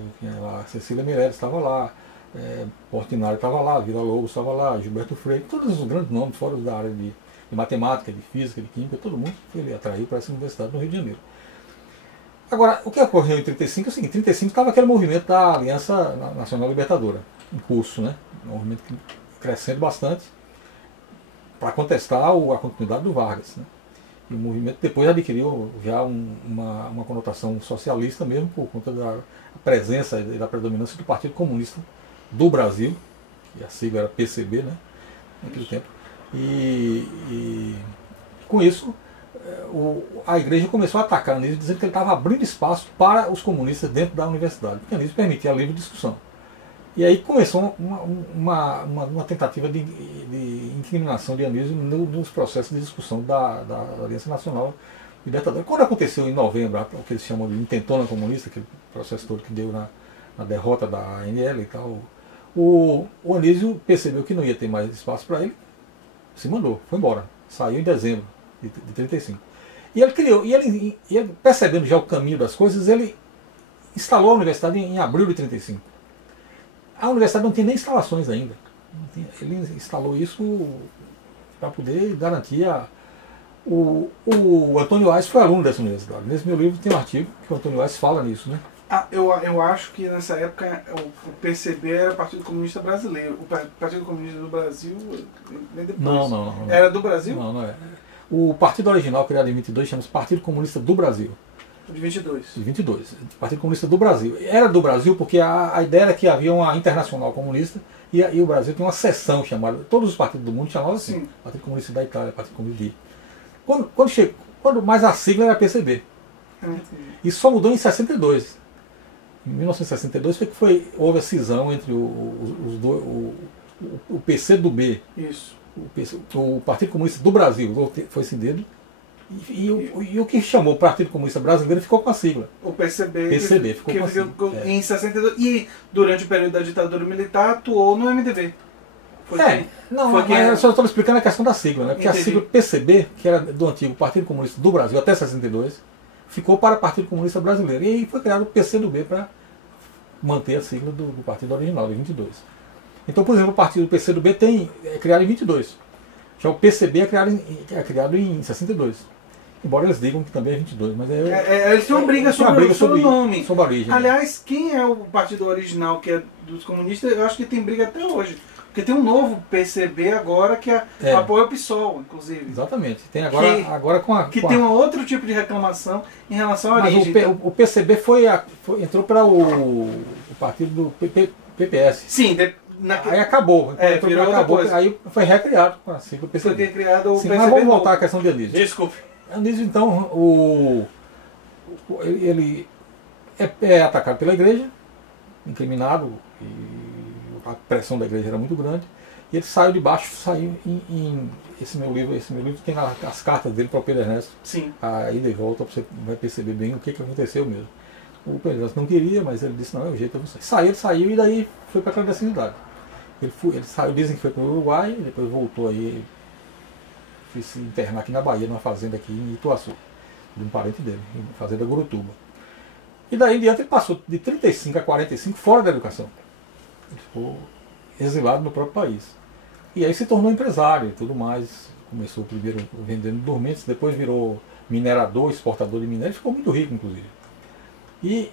a Cecília Meirelles estava lá, Portinari estava lá, Vila Lobos estava lá, Gilberto Freire, todos os grandes nomes fora da área de matemática, de física, de química, todo mundo foi atraído para essa universidade no Rio de Janeiro. Agora, o que ocorreu em 1935 é o seguinte: em 1935 estava aquele movimento da Aliança Nacional Libertadora, em curso, né? Um movimento crescendo bastante para contestar a continuidade do Vargas, né? E o movimento depois adquiriu já uma conotação socialista mesmo, por conta da presença e da predominância do Partido Comunista do Brasil, que a sigla era PCB, né? Naquele tempo. E com isso, a igreja começou a atacar Anísio, dizendo que ele estava abrindo espaço para os comunistas dentro da universidade, porque Anísio permitia a livre discussão. E aí começou uma tentativa de incriminação de Anísio nos processos de discussão da Aliança Nacional Libertadora. Quando aconteceu em novembro, o que eles chamam de intentona comunista, aquele processo todo que deu na derrota da ANL e tal, o Anísio percebeu que não ia ter mais espaço para ele, se mandou, foi embora, saiu em dezembro de 1935. E ele criou, e ele percebendo já o caminho das coisas, ele instalou a universidade em abril de 1935. A universidade não tinha nem instalações ainda. Ele instalou isso para poder garantir o Antônio Aires foi aluno dessa universidade. Nesse meu livro tem um artigo que o Antônio Aires fala nisso, né? Eu acho que nessa época o PCB era o Partido Comunista Brasileiro. O Partido Comunista do Brasil vem depois. Não. Era do Brasil? Não é. O partido original, criado em 22, chama-se Partido Comunista do Brasil. De 22. De 22. Partido Comunista do Brasil. Era do Brasil porque a ideia era que havia uma internacional comunista e o Brasil tem uma seção chamada, todos os partidos do mundo chamavam assim, sim. Partido Comunista da Itália, Partido Comunista de... Mas a sigla era PCB. Isso só mudou em 62. Em 1962 houve a cisão entre o PCdoB, isso. O Partido Comunista do Brasil foi cindido, e o que chamou o Partido Comunista Brasileiro ficou com a sigla. O PCB ficou com a sigla. Em 62, e durante o período da ditadura militar atuou no MDB. Eu só estou explicando a questão da sigla, né? Porque entendi. A sigla PCB, que era do antigo Partido Comunista do Brasil até 62, ficou para o Partido Comunista Brasileiro. E aí foi criado o PCdoB para manter a sigla do partido original, de 22. Então, por exemplo, o PCdoB é criado em 22. Já o PCB é criado em 62. Embora eles digam que também é 22. Mas eles têm uma briga sobre o nome. Sobre a origem. Aliás, quem é o partido original que é dos comunistas, eu acho que tem briga até hoje. Porque tem um novo PCB agora que apoia o PSOL, inclusive. Exatamente. Tem agora tem um outro tipo de reclamação em relação à origem. Mas o PCB entrou para o partido do PPS. Sim, aí acabou. Aí foi recriado com a sigla PCB. Foi recriado o PCB. Mas vamos voltar à questão de Anísio. Desculpe. Anísio, então, ele é atacado pela igreja, incriminado, e a pressão da igreja era muito grande, e ele saiu de baixo, esse meu livro tem as cartas dele para o Pedro Ernesto. Sim. Aí de volta você vai perceber bem o que aconteceu mesmo. O Pedro Ernesto não queria, mas ele disse, não, é o jeito de você. Ele saiu e daí foi para a clandestinidade. Ele saiu, dizem que foi para o Uruguai, depois voltou aí, fez se internar aqui na Bahia, numa fazenda aqui em Ituaçu, de um parente dele, em fazenda Gurutuba. E daí em diante ele passou de 35 a 45 fora da educação. Ele ficou exilado no próprio país. E aí se tornou empresário e tudo mais. Começou primeiro vendendo dormentes, depois virou minerador, exportador de minério, ficou muito rico, inclusive. E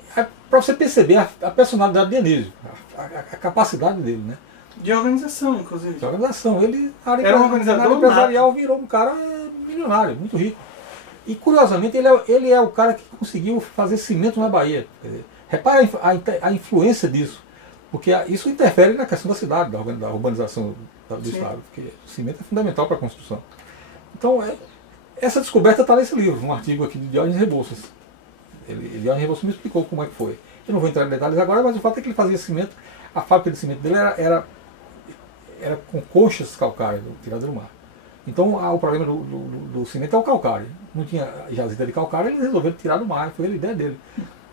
para você perceber a personalidade de Dionísio, a capacidade dele, né? De organização, inclusive. De organização. Ele, era um organizador na área empresarial, virou um cara milionário, muito rico. E curiosamente ele é o cara que conseguiu fazer cimento na Bahia. Quer dizer, repara a influência disso. Porque isso interfere na questão da cidade, da urbanização do Estado. Porque o cimento é fundamental para a construção. Então, essa descoberta está nesse livro, um artigo aqui de Diógenes Rebouças. Diógenes Rebouças me explicou como é que foi. Eu não vou entrar em detalhes agora, mas o fato é que ele fazia cimento. A fábrica de cimento dele era com conchas calcárias tiradas do mar. Então o problema do cimento é o calcário. Não tinha jazida de calcário, eles resolveram tirar do mar, foi a ideia dele.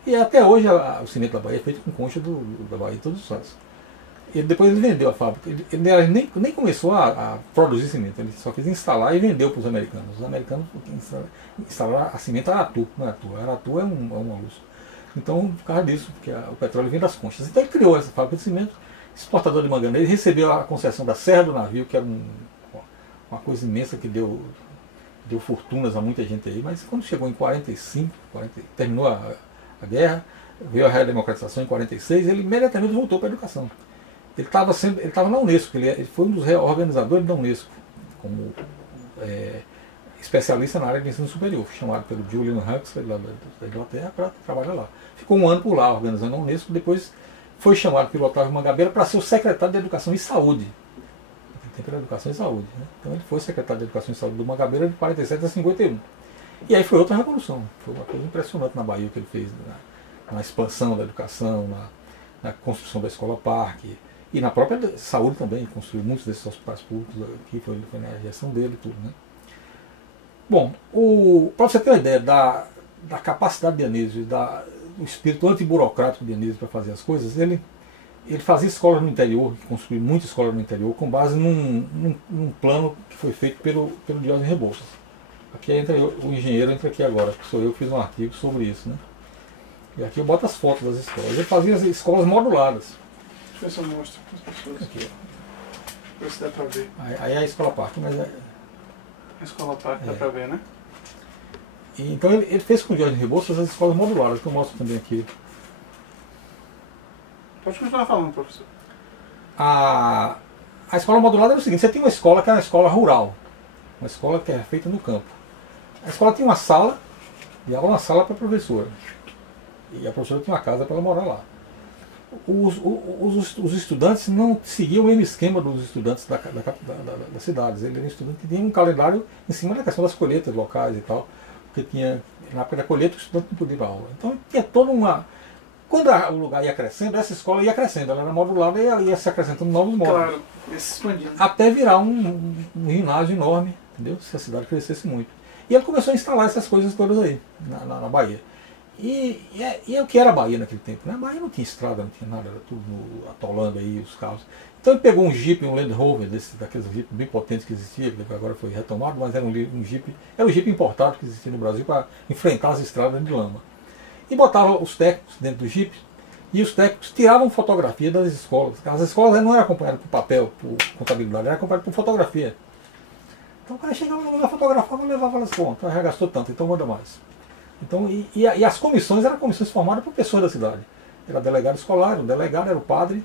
E até hoje o cimento da Bahia é feito com concha da Bahia de Todos os Santos. Depois ele vendeu a fábrica. Ele nem começou a produzir cimento, ele só quis instalar e vendeu para os americanos. Os americanos instalaram a cimento Aratu, não é Aratu. Aratu é uma luz. Então, por causa disso, porque o petróleo vem das conchas. Então ele criou essa fábrica de cimento, exportador de manganês, recebeu a concessão da Serra do Navio, que era uma coisa imensa que deu fortunas a muita gente aí, mas quando chegou em 45, terminou a guerra, veio a redemocratização em 46, ele imediatamente voltou para a educação. Ele estava na Unesco, ele foi um dos organizadores da Unesco, como especialista na área de ensino superior, foi chamado pelo Julian Huxley, lá da Inglaterra, para trabalhar lá. Ficou um ano por lá organizando a Unesco, depois foi chamado pelo Otávio Mangabeira para ser o secretário de Educação e Saúde. Tem pela Educação e Saúde. Né? Então ele foi secretário de Educação e Saúde do Mangabeira de 47 a 51. E aí foi outra revolução. Foi uma coisa impressionante na Bahia que ele fez, na expansão da educação, na construção da escola parque e na própria saúde também. Construiu muitos desses hospitais públicos aqui, foi na gestão dele e tudo. Né? Bom, para você ter uma ideia da capacidade de Dionísio, do espírito antiburocrático de Dionísio para fazer as coisas, ele fazia escolas no interior, construiu muitas escolas no interior, com base num plano que foi feito pelo Diógenes Rebouças. Aqui entra o engenheiro, entra aqui agora, que sou eu que fiz um artigo sobre isso. Né? E aqui eu boto as fotos das escolas. Ele fazia as escolas moduladas. Deixa eu ver se eu mostro para as pessoas. Aqui, Ver se dá para ver. aí é a escola parque, mas A escola parque dá para ver, né? E, então ele fez com o Diógenes Rebouças as escolas moduladas, que eu mostro também aqui. Pode continuar falando, professor. A escola modulada era o seguinte, você tinha uma escola que era uma escola rural, uma escola que era feita no campo. A escola tinha uma sala, e era uma sala para a professora. E a professora tinha uma casa para ela morar lá. Os estudantes não seguiam o mesmo esquema dos estudantes das cidades. Ele era um estudante que tinha um calendário em cima da questão das colheitas locais e tal, porque na época da colheita o estudante não podia ir para aula. Então tinha toda uma... Quando o lugar ia crescendo, essa escola ia crescendo, ela era modulada e ia se acrescentando novos módulos. Claro, ia se expandindo. Até virar um ginásio enorme, entendeu? Se a cidade crescesse muito. E ele começou a instalar essas coisas todas aí, na Bahia. E o que era a Bahia naquele tempo? Né? A Bahia não tinha estrada, não tinha nada, era tudo atolando aí os carros. Então ele pegou um Jeep, um Land Rover, daqueles Jeep bem potentes que existia, que agora foi retomado, mas era um Jeep, era o Jeep importado que existia no Brasil para enfrentar as estradas de lama. E botava os técnicos dentro do Jeep, e os técnicos tiravam fotografia das escolas. As escolas não eram acompanhadas por papel, por contabilidade, eram acompanhadas por fotografia. Então o cara chegava no lugar, fotografava e levava elas, bom, então já gastou tanto, então manda mais. Então, e as comissões eram comissões formadas por pessoas da cidade. Era delegado escolar, o delegado era o padre,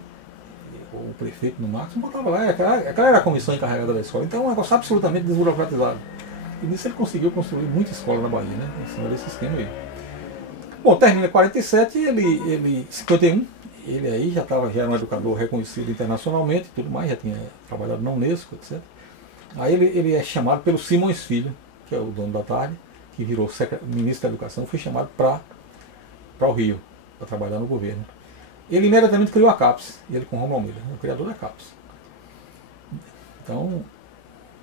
ou o prefeito no máximo, botava lá, aquela era a comissão encarregada da escola. Então é um negócio absolutamente desburocratizado. E nisso ele conseguiu construir muita escola na Bahia, né? Em cima desse esquema aí. Bom, termina em 47, 51, ele aí já era um educador reconhecido internacionalmente, tudo mais, já tinha trabalhado na Unesco, etc. Aí ele é chamado pelo Simões Filho, que é o dono da Tarde, que virou ministro da Educação, foi chamado para o Rio, para trabalhar no governo. Ele imediatamente criou a CAPES, ele com Romulo Almeida, o criador da CAPES. Então,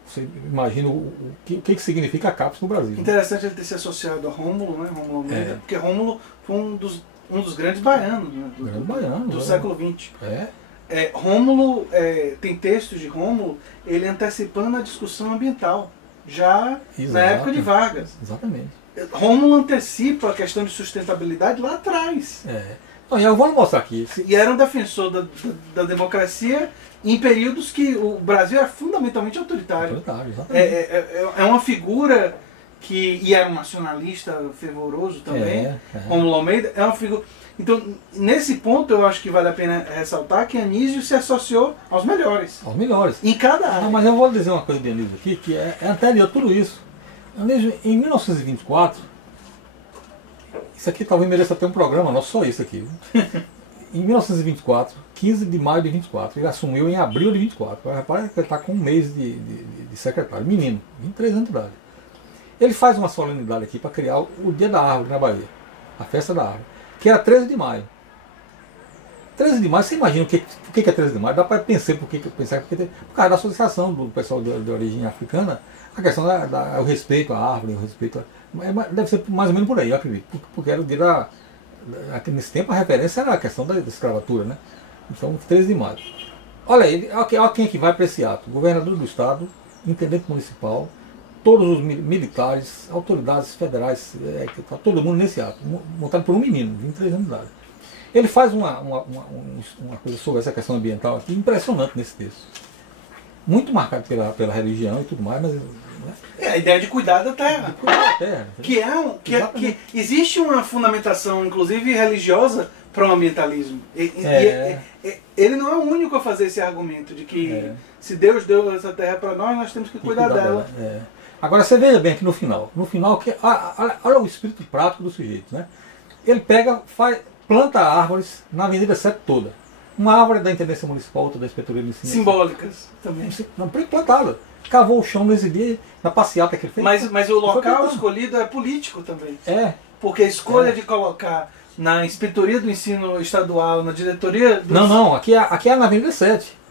você imagina o que significa a CAPES no Brasil. Interessante ele ter se associado a Rômulo, né? Rômulo Almeida, porque Rômulo foi um dos grandes baianos, né? Do século XX. Rômulo, tem textos de Rômulo, ele antecipando a discussão ambiental, já Exato. na época de Vargas. Exatamente. Rômulo antecipa a questão de sustentabilidade lá atrás. Então, eu vou mostrar aqui. E era um defensor da democracia em períodos que o Brasil era fundamentalmente autoritário. Exatamente. É uma figura e era um nacionalista fervoroso também, Rômulo Almeida, é uma figura. Então, nesse ponto, eu acho que vale a pena ressaltar que Anísio se associou aos melhores. Aos melhores. Em cada área. Não, mas eu vou dizer uma coisa de Anísio aqui, que é anterior a tudo isso. Anísio, em 1924, isso aqui talvez mereça até um programa, não só isso aqui. Em 1924, 15 de maio de 24, ele assumiu em abril de 24. Repare que ele está com um mês de secretário, menino, 23 anos de idade. Ele faz uma solenidade aqui para criar o Dia da Árvore na Bahia, a Festa da Árvore, que era 13 de maio. 13 de maio, você imagina o que é 13 de maio? Dá para pensar por causa da associação do pessoal de origem africana, a questão o respeito à árvore, o respeito deve ser mais ou menos por aí, eu acredito, porque era o dia nesse tempo a referência era a questão da escravatura, né? Então, 13 de maio. Olha aí, olha quem é que vai para esse ato: governador do estado, intendente municipal, todos os militares, autoridades federais, todo mundo nesse ato, montado por um menino, 23 anos de idade. Ele faz uma coisa sobre essa questão ambiental aqui, impressionante nesse texto. Muito marcado pela religião e tudo mais, mas... A ideia de cuidar da terra. Que existe uma fundamentação, inclusive religiosa, para o ambientalismo. Ele não é o único a fazer esse argumento de que se Deus deu essa terra para nós temos que cuidar dela. Agora você veja bem que no final olha o espírito prático do sujeito, né? Ele pega, planta árvores na Avenida 7 toda. Uma árvore da Intendência Municipal, outra da Inspetoria de Ensino. Simbólicas também. Não, plantada. Cavou o chão nesse dia, na passeata que ele fez. Mas o local escolhido é político também. Porque a escolha de colocar na Inspetoria do Ensino Estadual, na diretoria do... Não, aqui é na Avenida 7.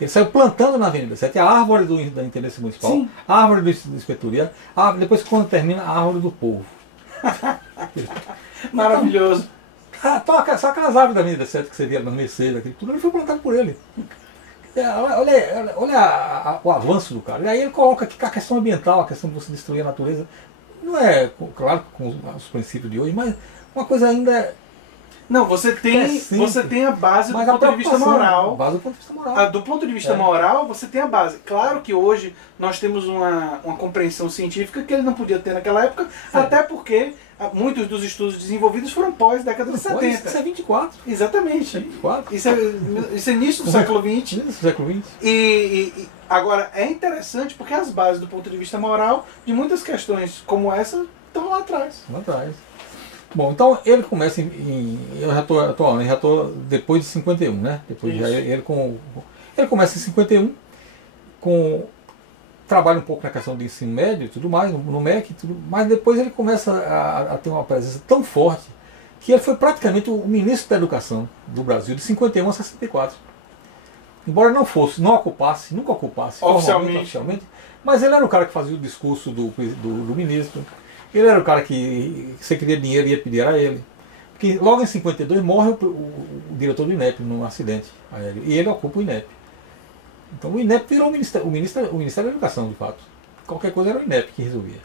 Ele saiu plantando na Avenida 7. A árvore da Intendência Municipal, sim, a árvore da Inspetoria, depois quando termina, a árvore do povo. Maravilhoso. Só aquelas árvores da Avenida 7 que você via na Mercedes, tudo ele foi plantado por ele. Olha o avanço do cara. E aí ele coloca aqui a questão ambiental, a questão de você destruir a natureza. Não é, claro, com os princípios de hoje, mas uma coisa ainda... Não, você tem a base do ponto de vista moral. Do ponto de vista moral, você tem a base. Claro que hoje nós temos uma compreensão científica que ele não podia ter naquela época, até porque muitos dos estudos desenvolvidos foram pós década de 70. Isso é 24. Exatamente. É 24. Isso é início do século XX. Início do século XX. E agora, é interessante porque as bases do ponto de vista moral de muitas questões como essa estão lá atrás. Lá atrás. Bom, então ele começa eu já estou depois de 51, né? Ele começa em 51 trabalha um pouco na questão do ensino médio e tudo mais, no MEC, mas depois ele começa a ter uma presença tão forte que ele foi praticamente o ministro da Educação do Brasil de 51 a 64. Embora não ocupasse oficialmente, mas ele era o cara que fazia o discurso do ministro. Ele era o cara que você queria dinheiro e ia pedir a ele. Porque logo em 52 morre o diretor do INEP num acidente aéreo. E ele ocupa o INEP. Então o INEP virou o Ministério da Educação, de fato. Qualquer coisa era o INEP que resolvia.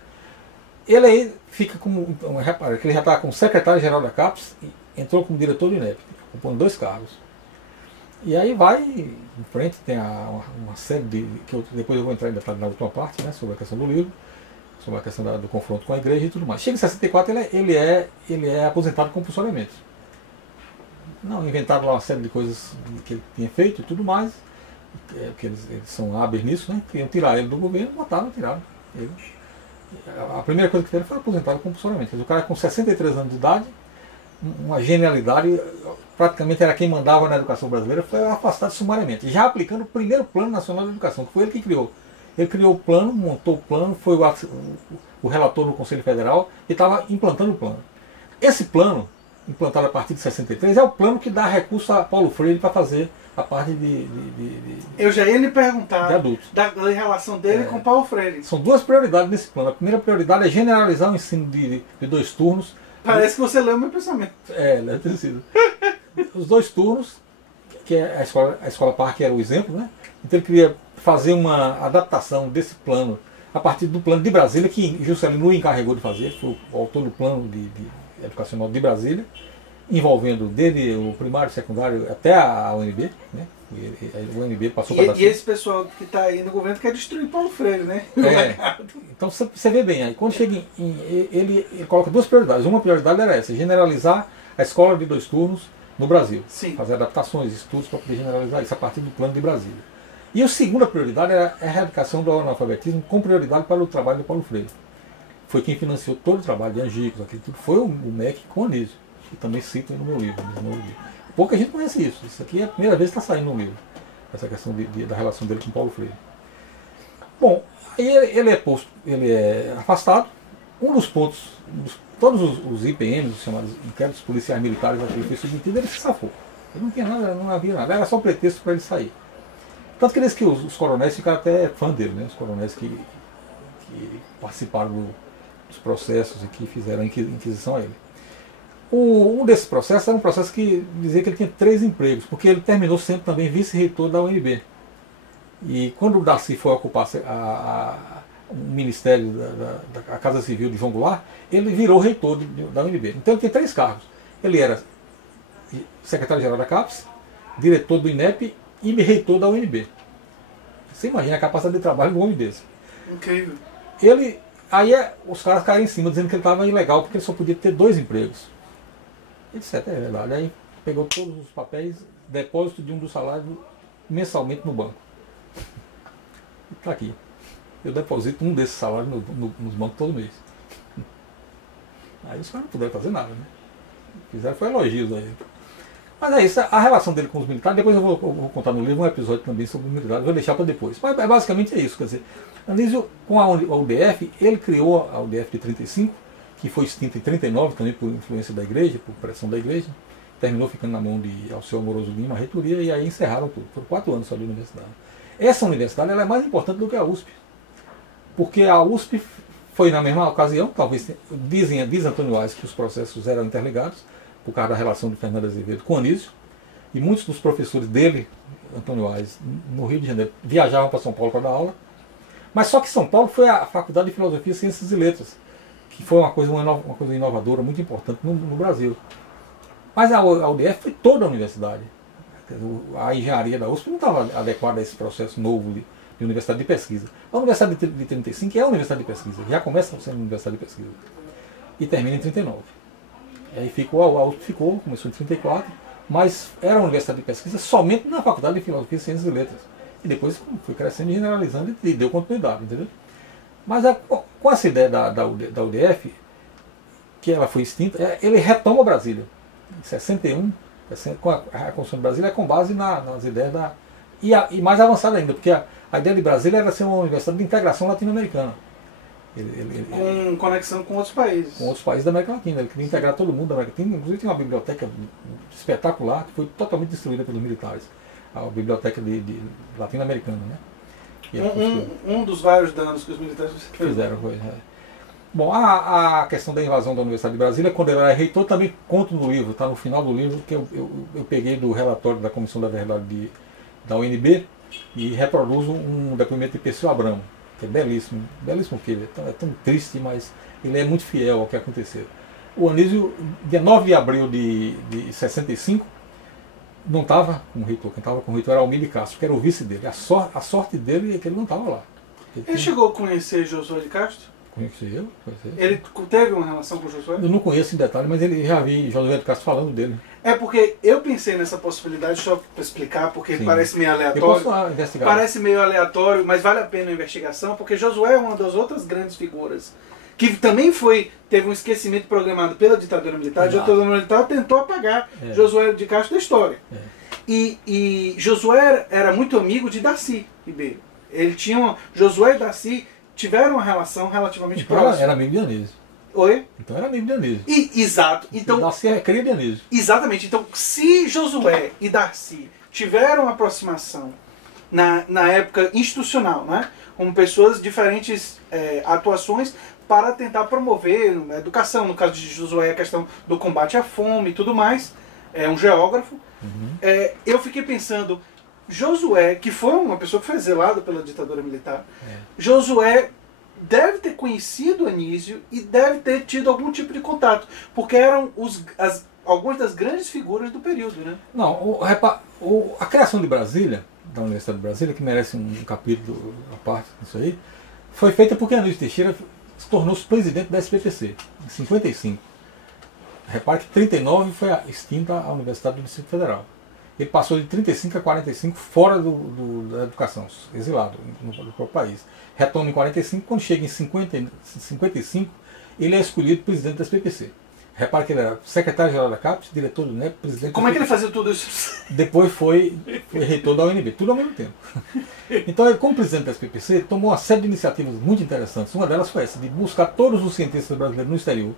Ele aí fica como... Repara, que ele já estava como secretário-geral da CAPES e entrou como diretor do INEP, ocupando 2 cargos. E aí vai em frente, tem uma série depois eu vou entrar em detalhe na última parte, né, sobre a questão do livro, sobre a questão do confronto com a igreja e tudo mais. Chega em 64, ele é aposentado compulsoriamente. Não, inventaram lá uma série de coisas que ele tinha feito e tudo mais, porque eles são hábeis nisso, né? Queriam tirar ele do governo, tiraram ele. A primeira coisa que fizeram foi aposentado compulsoriamente. O cara com 63 anos de idade, uma genialidade, praticamente era quem mandava na educação brasileira, foi afastado sumariamente. Já aplicando o primeiro Plano Nacional de Educação, que foi ele que criou. Ele criou o plano, montou o plano, foi o relator no Conselho Federal e estava implantando o plano. Esse plano, implantado a partir de 63, é o plano que dá recurso a Paulo Freire para fazer a parte Eu já ia lhe perguntar de adultos. Da relação dele com Paulo Freire. São 2 prioridades nesse plano. A primeira prioridade é generalizar o ensino de 2 turnos. Parece que você leu meu pensamento. Deve ter sido. Os 2 turnos, que é a escola Parque era o exemplo, né? Então ele queria fazer uma adaptação desse plano a partir do plano de Brasília, que Juscelino o encarregou de fazer, foi o autor do plano de educacional de Brasília, envolvendo desde o primário, secundário até a UNB, né? O UNB passou para E esse pessoal que está aí no governo quer destruir Paulo Freire, né? Então você vê bem, aí quando chega ele coloca duas prioridades. Uma prioridade era essa, generalizar a escola de 2 turnos no Brasil. Sim. Fazer adaptações, estudos para poder generalizar isso a partir do plano de Brasília. E a segunda prioridade era a erradicação do analfabetismo, com prioridade para o trabalho do Paulo Freire. Foi quem financiou todo o trabalho de Angicos, aquilo tudo. Foi o MEC com o Anísio, que também cito no meu livro. Pouca gente conhece isso. Isso aqui é a primeira vez que está saindo no livro. Essa questão da relação dele com Paulo Freire. Bom, aí ele é afastado. Um dos pontos, todos os IPMs, os chamados inquéritos policiais militares a que ele foi submetido, ele se safou. Ele não tinha nada, não havia nada. Era só um pretexto para ele sair. Tanto que eles que os coronéis ficaram até fã dele, né? Os coronéis que participaram dos processos e que fizeram a inquisição a ele. Um desses processos era um processo que dizia que ele tinha 3 empregos, porque ele terminou sendo também vice-reitor da UNB. E quando o Darcy foi ocupar o ministério da Casa Civil de João Goulart, ele virou reitor da UNB. Então ele tem 3 cargos. Ele era secretário-geral da CAPES, diretor do INEP e reitor da UNB. Você imagina a capacidade de trabalho de um homem desse. Incrível. Os caras caíram em cima dizendo que ele estava ilegal porque ele só podia ter 2 empregos. Ele disse, é verdade. Aí pegou todos os papéis, depósito de um dos salários mensalmente no banco. E está aqui. Eu deposito um desses salários nos bancos todo mês. Aí os caras não puderam fazer nada, né? Fizeram foi elogios a ele. Mas é isso, a relação dele com os militares, depois eu vou contar no livro um episódio também sobre os militares, vou deixar para depois. Mas basicamente é isso, quer dizer, Anísio, com a UDF, ele criou a UDF de 35, que foi extinta em 39 também por influência da igreja, por pressão da igreja, terminou ficando na mão de Alceu Amoroso Lima, a reitoria, e aí encerraram tudo. Foram 4 anos só de universidade. Essa universidade ela é mais importante do que a USP, porque a USP foi na mesma ocasião, talvez, diz Antônio Aires que os processos eram interligados, por causa da relação de Fernando Azevedo com Anísio, e muitos dos professores dele, Antônio Aires, no Rio de Janeiro, viajavam para São Paulo para dar aula, mas só que São Paulo foi a Faculdade de Filosofia, Ciências e Letras, que foi uma coisa inovadora, muito importante no Brasil. Mas a UDF foi toda a universidade. A engenharia da USP não estava adequada a esse processo novo de universidade de pesquisa. A Universidade de 35 é a universidade de pesquisa, já começa sendo universidade de pesquisa, e termina em 39. Aí a USP começou em 34, mas era uma universidade de pesquisa somente na Faculdade de Filosofia, Ciências e Letras. E depois foi crescendo e generalizando e deu continuidade, entendeu? Mas com essa ideia da UDF, que ela foi extinta, ele retoma Brasília. Em 61, com a Reconstrução de Brasília, é com base nas ideias e mais avançada ainda, porque a ideia de Brasília era ser uma universidade de integração latino-americana. Com conexão com outros países. Com outros países da América Latina. Ele queria integrar todo mundo da América Latina. Inclusive tem uma biblioteca espetacular que foi totalmente destruída pelos militares. A biblioteca latino-americana, né? Um dos vários danos que os militares fizeram. Bom, a questão da invasão da Universidade de Brasília, quando ele era reitor, também conto no livro, está no final do livro, que eu peguei do relatório da Comissão da Verdade da UNB e reproduzo um depoimento de Perseu Abramo, que é belíssimo, belíssimo que ele é tão triste, mas ele é muito fiel ao que aconteceu. O Anísio, dia 9 de abril de 65, não estava como reitor, quem estava como reitor era Almir de Castro, que era o vice dele. A sorte dele é que ele não estava lá. Ele chegou a conhecer Josué de Castro? Conheci eu. Ele teve uma relação com o Josué? Eu não conheço em detalhe, mas ele já vi Josué de Castro falando dele. É porque eu pensei nessa possibilidade, só para explicar, porque Sim. Parece meio aleatório. Eu posso investigar. Parece meio aleatório, mas vale a pena a investigação, porque Josué é uma das outras grandes figuras que também teve um esquecimento programado pela ditadura militar. A ditadura militar tentou apagar Josué de Castro da história. E Josué era muito amigo de Darcy Ribeiro. Josué e Darcy tiveram uma relação relativamente próxima. Era amigo de Anísio. Oi? Então era amigo de Anísio. Exato. Então, Darcy é cria de Anísio. Exatamente. Então, se Josué e Darcy tiveram aproximação na época institucional, né? Como pessoas diferentes atuações para tentar promover a educação, no caso de Josué a questão do combate à fome e tudo mais, é um geógrafo, eu fiquei pensando, Josué, que foi uma pessoa que foi exilada pela ditadura militar, Josué deve ter conhecido Anísio e deve ter tido algum tipo de contato, porque eram algumas das grandes figuras do período, né? Não, a criação de Brasília, da Universidade de Brasília, que merece um capítulo à parte disso aí, foi feita porque Anísio Teixeira se tornou-se presidente da SPPC, em 55. Repare que em 39 foi extinta a Universidade do Distrito Federal. Ele passou de 35 a 45 fora da educação, exilado no próprio país. Retoma em 45, quando chega em 55, ele é escolhido presidente da SPPC. Repare que ele era secretário-geral da CAPES, diretor do NEP, presidente... Como é que ele fazia tudo isso? Depois foi reitor da UNB, tudo ao mesmo tempo. Então, ele, como presidente da SPPC, tomou uma série de iniciativas muito interessantes. Uma delas foi essa, de buscar todos os cientistas brasileiros no exterior,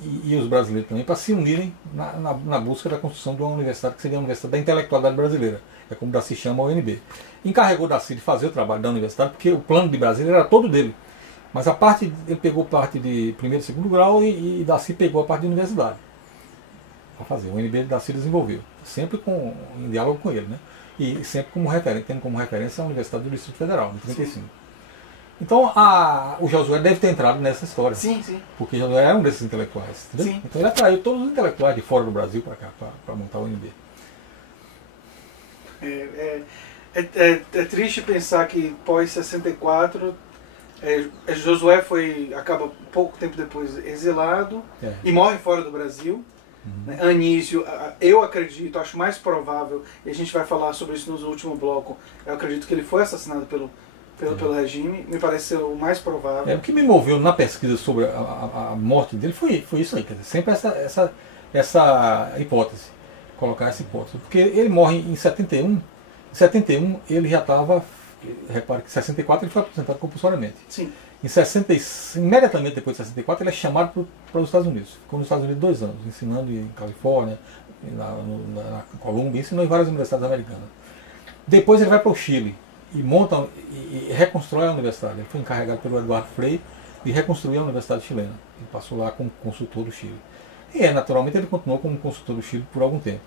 e os brasileiros também, para se unirem na busca da construção de uma universidade que seria a Universidade da Intelectualidade Brasileira, é como Daci chama a UNB. Encarregou Daci de fazer o trabalho da universidade, porque o plano de Brasília era todo dele. Mas ele pegou parte de primeiro e segundo grau e Daci pegou a parte de universidade para fazer. O UNB de Daci desenvolveu, sempre em diálogo com ele, né? E sempre tendo como referência a Universidade do Distrito Federal, de 35. Sim. Então o Josué deve ter entrado nessa história. Sim, sim. Porque Josué era um desses intelectuais. Entendeu? Sim. Então ele atraiu todos os intelectuais de fora do Brasil para cá, para montar o UNB. É triste pensar que pós-64 Josué acaba pouco tempo depois exilado e morre fora do Brasil. Né? Anísio, eu acredito, acho mais provável, e a gente vai falar sobre isso no último bloco, eu acredito que ele foi assassinado pelo regime, me pareceu o mais provável. O que me moveu na pesquisa sobre a morte dele foi isso aí, quer dizer, sempre essa hipótese, colocar essa hipótese. Porque ele morre em 71, em 71 ele já estava, repare que em 64 ele foi aposentado compulsoriamente. Sim. Imediatamente depois de 64 ele é chamado para os Estados Unidos. Ficou nos Estados Unidos 2 anos, ensinando em Califórnia, na Colômbia, ensinou em várias universidades americanas. Depois ele vai para o Chile e monta e reconstrói a universidade. Ele foi encarregado pelo Eduardo Frei de reconstruir a universidade chilena. Ele passou lá como consultor do Chile. E naturalmente ele continuou como consultor do Chile por algum tempo.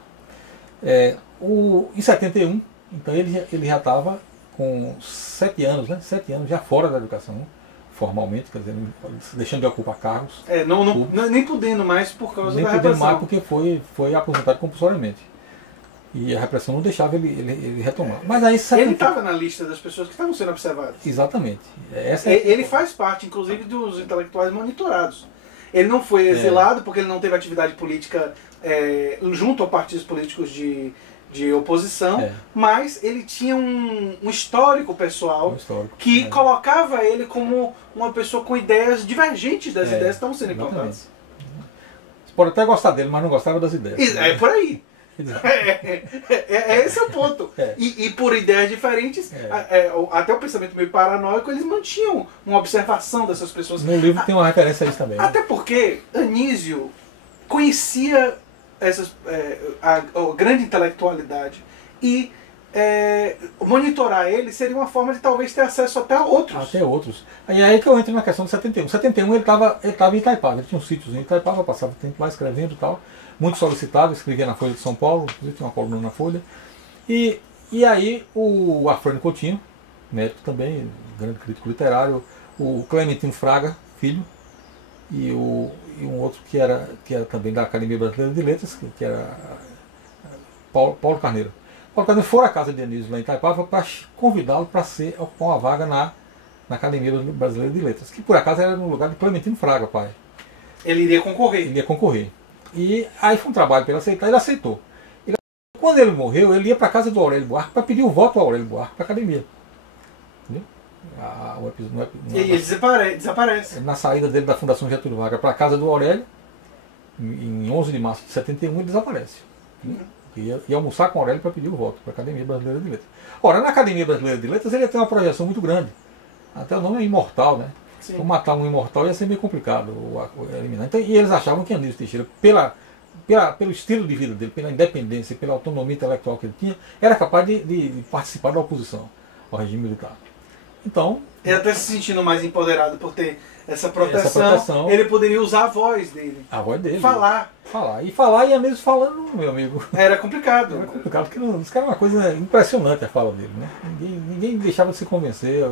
Em 71, então ele já estava com 7 anos, né? 7 anos já fora da educação, formalmente, quer dizer, deixando de ocupar cargos. Nem podendo mais por causa da repressão. Nem podendo mais porque foi aposentado compulsoriamente. E a repressão não deixava ele retomar. Mas aí, ele estava na lista das pessoas que estavam sendo observadas. Exatamente. Ele faz parte, inclusive, dos intelectuais monitorados. Ele não foi exilado porque ele não teve atividade política junto a partidos políticos de oposição, mas ele tinha um histórico pessoal que colocava ele como uma pessoa com ideias divergentes das ideias que estavam sendo implantadas. Você pode até gostar dele, mas não gostava das ideias. É por aí. Esse é o ponto. E por ideias diferentes, até o pensamento meio paranoico, eles mantinham uma observação dessas pessoas. No livro tem uma referência a isso também. Até porque Anísio conhecia a grande intelectualidade e monitorar ele seria uma forma de talvez ter acesso até a outros. Até outros. E aí que eu entro na questão de 71. Em 71 ele estava em Itaipava, ele tinha um sítio em Itaipava, passava tempo lá escrevendo e tal. Muito solicitado, escrevia na Folha de São Paulo, inclusive tinha uma coluna na Folha. E aí o Afrânio Coutinho, médico também, grande crítico literário, o Clementino Fraga, filho, e um outro que era também da Academia Brasileira de Letras, que era Paulo Carneiro. Paulo Carneiro foi à casa de Anísio lá em Itaipava para convidá-lo para ocupar uma vaga na Academia Brasileira de Letras, que por acaso era no lugar de Clementino Fraga, pai. Ele iria concorrer. Ele ia concorrer. E aí foi um trabalho para ele aceitar, ele aceitou. Quando ele morreu, ele ia para a casa do Aurélio Buarque para pedir o voto ao Aurélio Buarque para a academia. Entendeu? E ele desaparece. Na saída dele da Fundação Getúlio Vargas para a casa do Aurélio, em 11 de março de 71, ele desaparece. Ia almoçar com o Aurélio para pedir o voto para a Academia Brasileira de Letras. Ora, na Academia Brasileira de Letras ele tem uma projeção muito grande. Até o nome é imortal, né? Sim. Então matar um imortal ia ser meio complicado eliminar. Então, e eles achavam que Anísio Teixeira, pelo estilo de vida dele, pela independência, pela autonomia intelectual que ele tinha, era capaz de participar da oposição ao regime militar. Então, ele até se sentindo mais empoderado por ter essa proteção, ele poderia usar a voz dele. A voz dele. Falar. Falar e mesmo falando, meu amigo. Era complicado. Era complicado, porque isso era uma coisa impressionante a fala dele, né? Ninguém deixava de se convencer.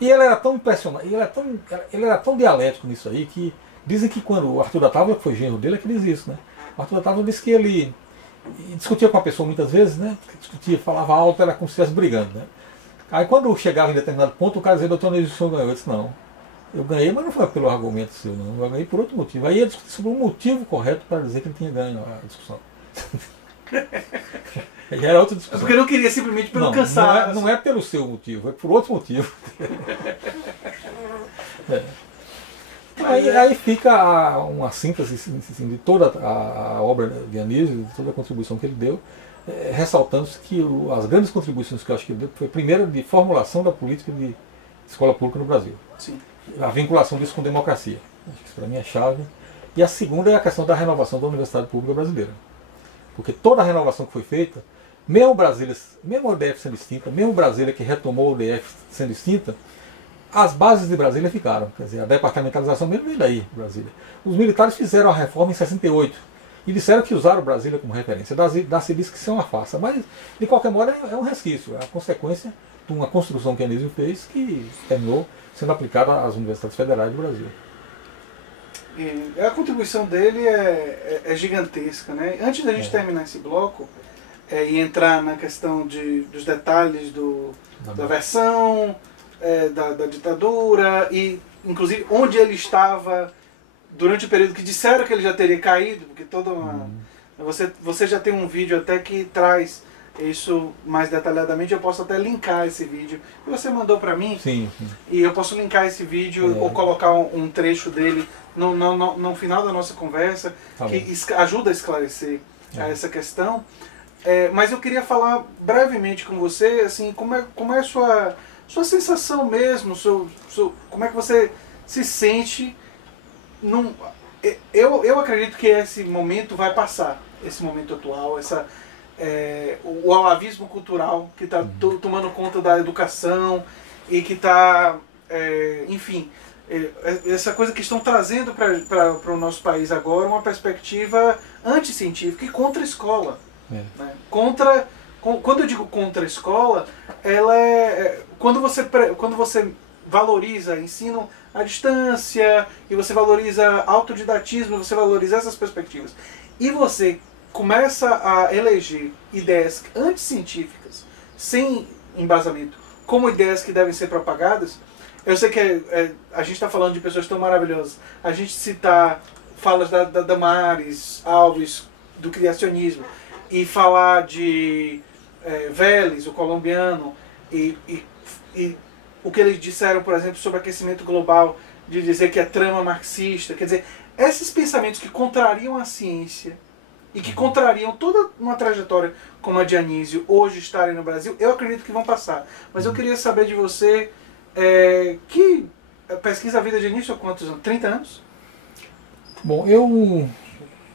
E ele era tão impressionante, ele era tão dialético nisso aí, que dizem que quando o Arthur da Távora, que foi genro dele, é que diz isso, né? O Arthur da Távora disse que ele discutia com a pessoa muitas vezes, né? Discutia, falava alto, era como se estivesse brigando, né? Aí quando chegava em determinado ponto, o cara dizia, doutor Anísio, o senhor ganhou. Eu disse, não. Eu ganhei, mas não foi pelo argumento seu, não. Eu ganhei por outro motivo. Aí ele discutiu sobre um motivo correto para dizer que ele tinha ganho a discussão. Já era outra discussão. É porque eu não queria simplesmente pelo cansaço. Não é pelo seu motivo, é por outro motivo. Aí fica uma síntese assim, de toda a obra de Anísio, de toda a contribuição que ele deu, ressaltando-se que as grandes contribuições que eu acho que ele deu foi a primeira de formulação da política de escola pública no Brasil. Sim. A vinculação disso com democracia. Acho que isso para mim é chave. E a segunda é a questão da renovação da Universidade Pública Brasileira. Porque toda a renovação que foi feita, mesmo Brasília, mesmo o UDF sendo extinta, mesmo Brasília que retomou o UDF sendo extinta, as bases de Brasília ficaram. Quer dizer, a departamentalização mesmo veio daí, Brasília. Os militares fizeram a reforma em 68 e disseram que usaram Brasília como referência. Dá-se diz que isso é uma farsa, mas de qualquer modo é um resquício, é a consequência de uma construção que Anísio fez que terminou sendo aplicada às universidades federais do Brasil. E a contribuição dele é gigantesca, né? Antes da gente terminar esse bloco e entrar na questão dos detalhes da versão, da ditadura e inclusive onde ele estava durante o período que disseram que ele já teria caído, porque toda uma... Você já tem um vídeo até que traz isso mais detalhadamente, eu posso até linkar esse vídeo que você mandou para mim. Sim. E eu posso linkar esse vídeo ou colocar um trecho dele no final da nossa conversa, que ajuda a esclarecer essa questão. Mas eu queria falar brevemente com você, assim, como é a sua sensação mesmo, como é que você se sente. Eu acredito que esse momento vai passar, esse momento atual, o alavismo cultural que está tomando conta da educação e que está, enfim, essa coisa que estão trazendo para o nosso país agora uma perspectiva anticientífica e contra a escola. Né? Quando eu digo contra a escola, ela quando você valoriza ensino à distância e você valoriza autodidatismo, você valoriza essas perspectivas e você começa a eleger ideias anticientíficas, sem embasamento, como ideias que devem ser propagadas. Eu sei que a gente está falando de pessoas tão maravilhosas. A gente citar falas da Damares Alves, do criacionismo, e falar de Vélez, o colombiano, e o que eles disseram, por exemplo, sobre aquecimento global, de dizer que é trama marxista. Quer dizer, esses pensamentos que contrariam a ciência, e que contrariam toda uma trajetória como a de Anísio hoje estarem no Brasil, eu acredito que vão passar. Mas eu queria saber de você, que pesquisa a vida de Anísio há quantos anos? 30 anos? Bom, eu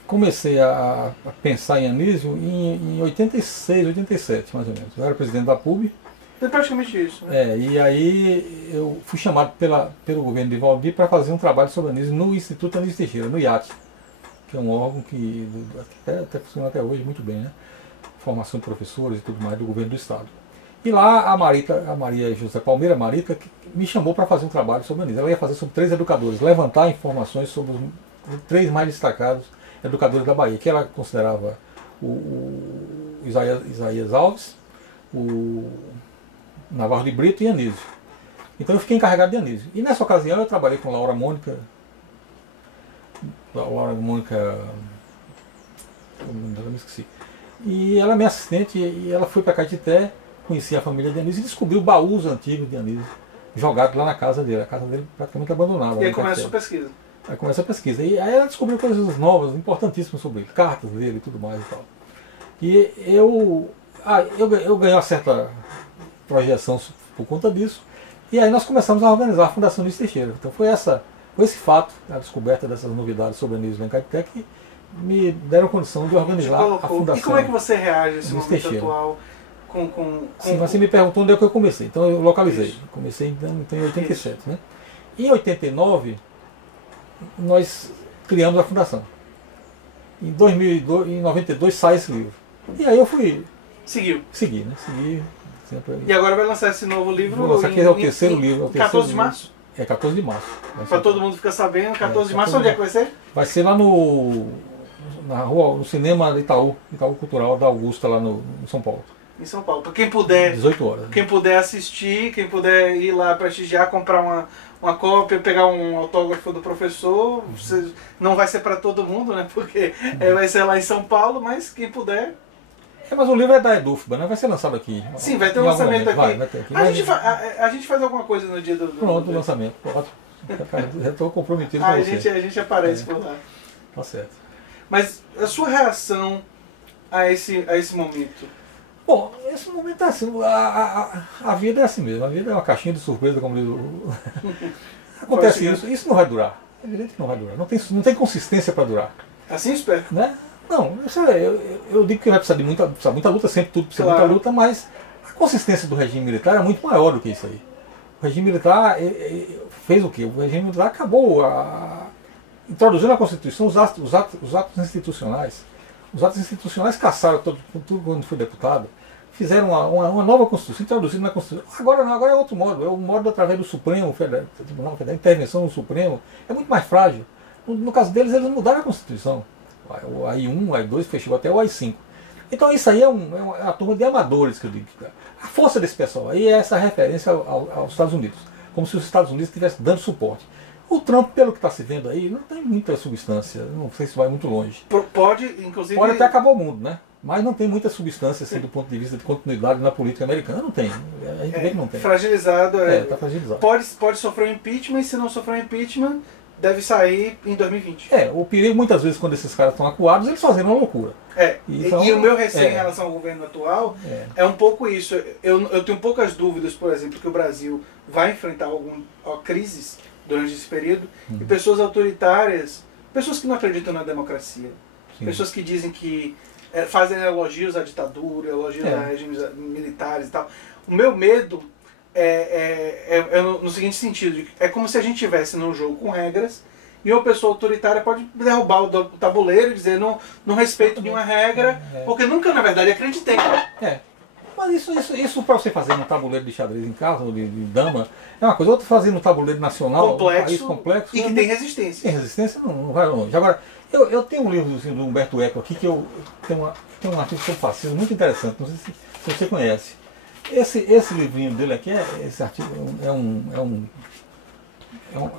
comecei a pensar em Anísio em 86, 87, mais ou menos. Eu era presidente da PUB. É praticamente isso. Né? E aí eu fui chamado pelo governo de Valdir para fazer um trabalho sobre Anísio no Instituto Anísio Teixeira, no IAT, que é um órgão que até funciona até hoje muito bem, né? Formação de professores e tudo mais do governo do estado. E lá a Maria José Palmeira Marita me chamou para fazer um trabalho sobre Anísio. Ela ia fazer sobre 3 educadores, levantar informações sobre os 3 mais destacados educadores da Bahia, que ela considerava o Isaías Alves, o Navarro de Brito e Anísio. Então eu fiquei encarregado de Anísio. E nessa ocasião eu trabalhei com Laura Mônica, eu me esqueci. E ela é minha assistente e ela foi para Caetité, conhecia a família de Anísio e descobriu baús antigos de Anísio jogados lá na casa dele. A casa dele praticamente abandonada. E aí começa a sua pesquisa. Aí começa a pesquisa. E aí ela descobriu coisas novas, importantíssimas sobre ele, cartas dele e tudo mais e tal. E eu ganhei uma certa projeção por conta disso. E aí nós começamos a organizar a Fundação Anísio Teixeira. Então foi esse fato, a descoberta dessas novidades sobre Anísio em Caetité, que me deram condição de organizar a Fundação. E como é que você reage a esse momento atual? Sim, mas você me perguntou onde é que eu comecei. Então eu localizei. Isso. Comecei então, em 87. Né? Em 89, nós criamos a fundação. Em 2002, em 92 sai esse livro. E aí eu fui Seguiu. seguir, né? Seguir sempre. E agora vai lançar esse novo livro. Vou lançar, que é o terceiro livro. É o terceiro 14 de livro. março. É 14 de março. Para todo mundo ficar sabendo, 14 de março, 14 onde é que vai ser? Vai ser lá na rua, no cinema Itaú Cultural da Augusta, lá em São Paulo. Em São Paulo. Para quem puder, 18 horas. quem puder assistir, quem puder ir lá prestigiar, comprar uma cópia, pegar um autógrafo do professor, não vai ser para todo mundo, né? Porque vai ser lá em São Paulo, mas quem puder. Mas o livro é da Edufba, né? Vai ser lançado aqui. Sim, vai ter um Em algum lançamento momento. aqui. Vai ter aqui. A gente faz alguma coisa no dia do Pronto, o lançamento. Pronto. Já estou comprometido com a você. gente aparece por lá. Tá certo. Mas a sua reação a esse momento? Bom, esse momento é assim. A vida é assim mesmo. A vida é uma caixinha de surpresa, como diz o... Acontece isso. Isso não vai durar. É evidente que não vai durar. Não tem consistência para durar. Assim espero. Né? Não, eu digo que vai precisar de muita luta, sempre tudo precisa de muita luta, mas a consistência do regime militar é muito maior do que isso aí. O regime militar fez o quê? O regime militar acabou introduzindo na Constituição os atos institucionais. Os atos institucionais caçaram tudo quando foi deputado, fizeram uma nova Constituição, introduzindo na Constituição. Agora não, agora é outro modo, é o modo através do Supremo, Tribunal Federal, intervenção no Supremo, é muito mais frágil. No caso deles, eles mudaram a Constituição. O AI1, o AI2, fechou até o AI5. Então isso aí é uma turma de amadores, que eu digo. A força desse pessoal aí é essa referência aos Estados Unidos. Como se os Estados Unidos estivessem dando suporte. O Trump, pelo que está se vendo aí, não tem muita substância. Não sei se vai muito longe. Pode, inclusive... Pode até acabar o mundo, né? Mas não tem muita substância assim, do ponto de vista de continuidade na política americana. Não tem. A gente vê que não tem. Fragilizado. Está fragilizado. Pode sofrer um impeachment, e se não sofrer um impeachment, deve sair em 2020. O perigo muitas vezes quando esses caras estão acuados, eles fazem uma loucura. Então, e o meu receio em relação ao governo atual é um pouco isso. Eu tenho poucas dúvidas, por exemplo, que o Brasil vai enfrentar crises durante esse período, e pessoas autoritárias, pessoas que não acreditam na democracia, pessoas que dizem que fazem elogios à ditadura, elogios a regimes militares e tal. O meu medo no seguinte sentido, é como se a gente estivesse num jogo com regras e uma pessoa autoritária pode derrubar o tabuleiro e dizer não respeito nenhuma regra, porque nunca na verdade acreditei. Mas isso para você fazer no tabuleiro de xadrez em casa, ou de dama, é uma coisa. Outro fazer no tabuleiro nacional, um país complexo. E que tem resistência. Tem resistência, não vai longe. Agora, eu tenho um livro assim, do Humberto Eco aqui, que tem um artigo sobre fascismo muito interessante, não sei se você conhece. Esse livrinho dele aqui, esse artigo, é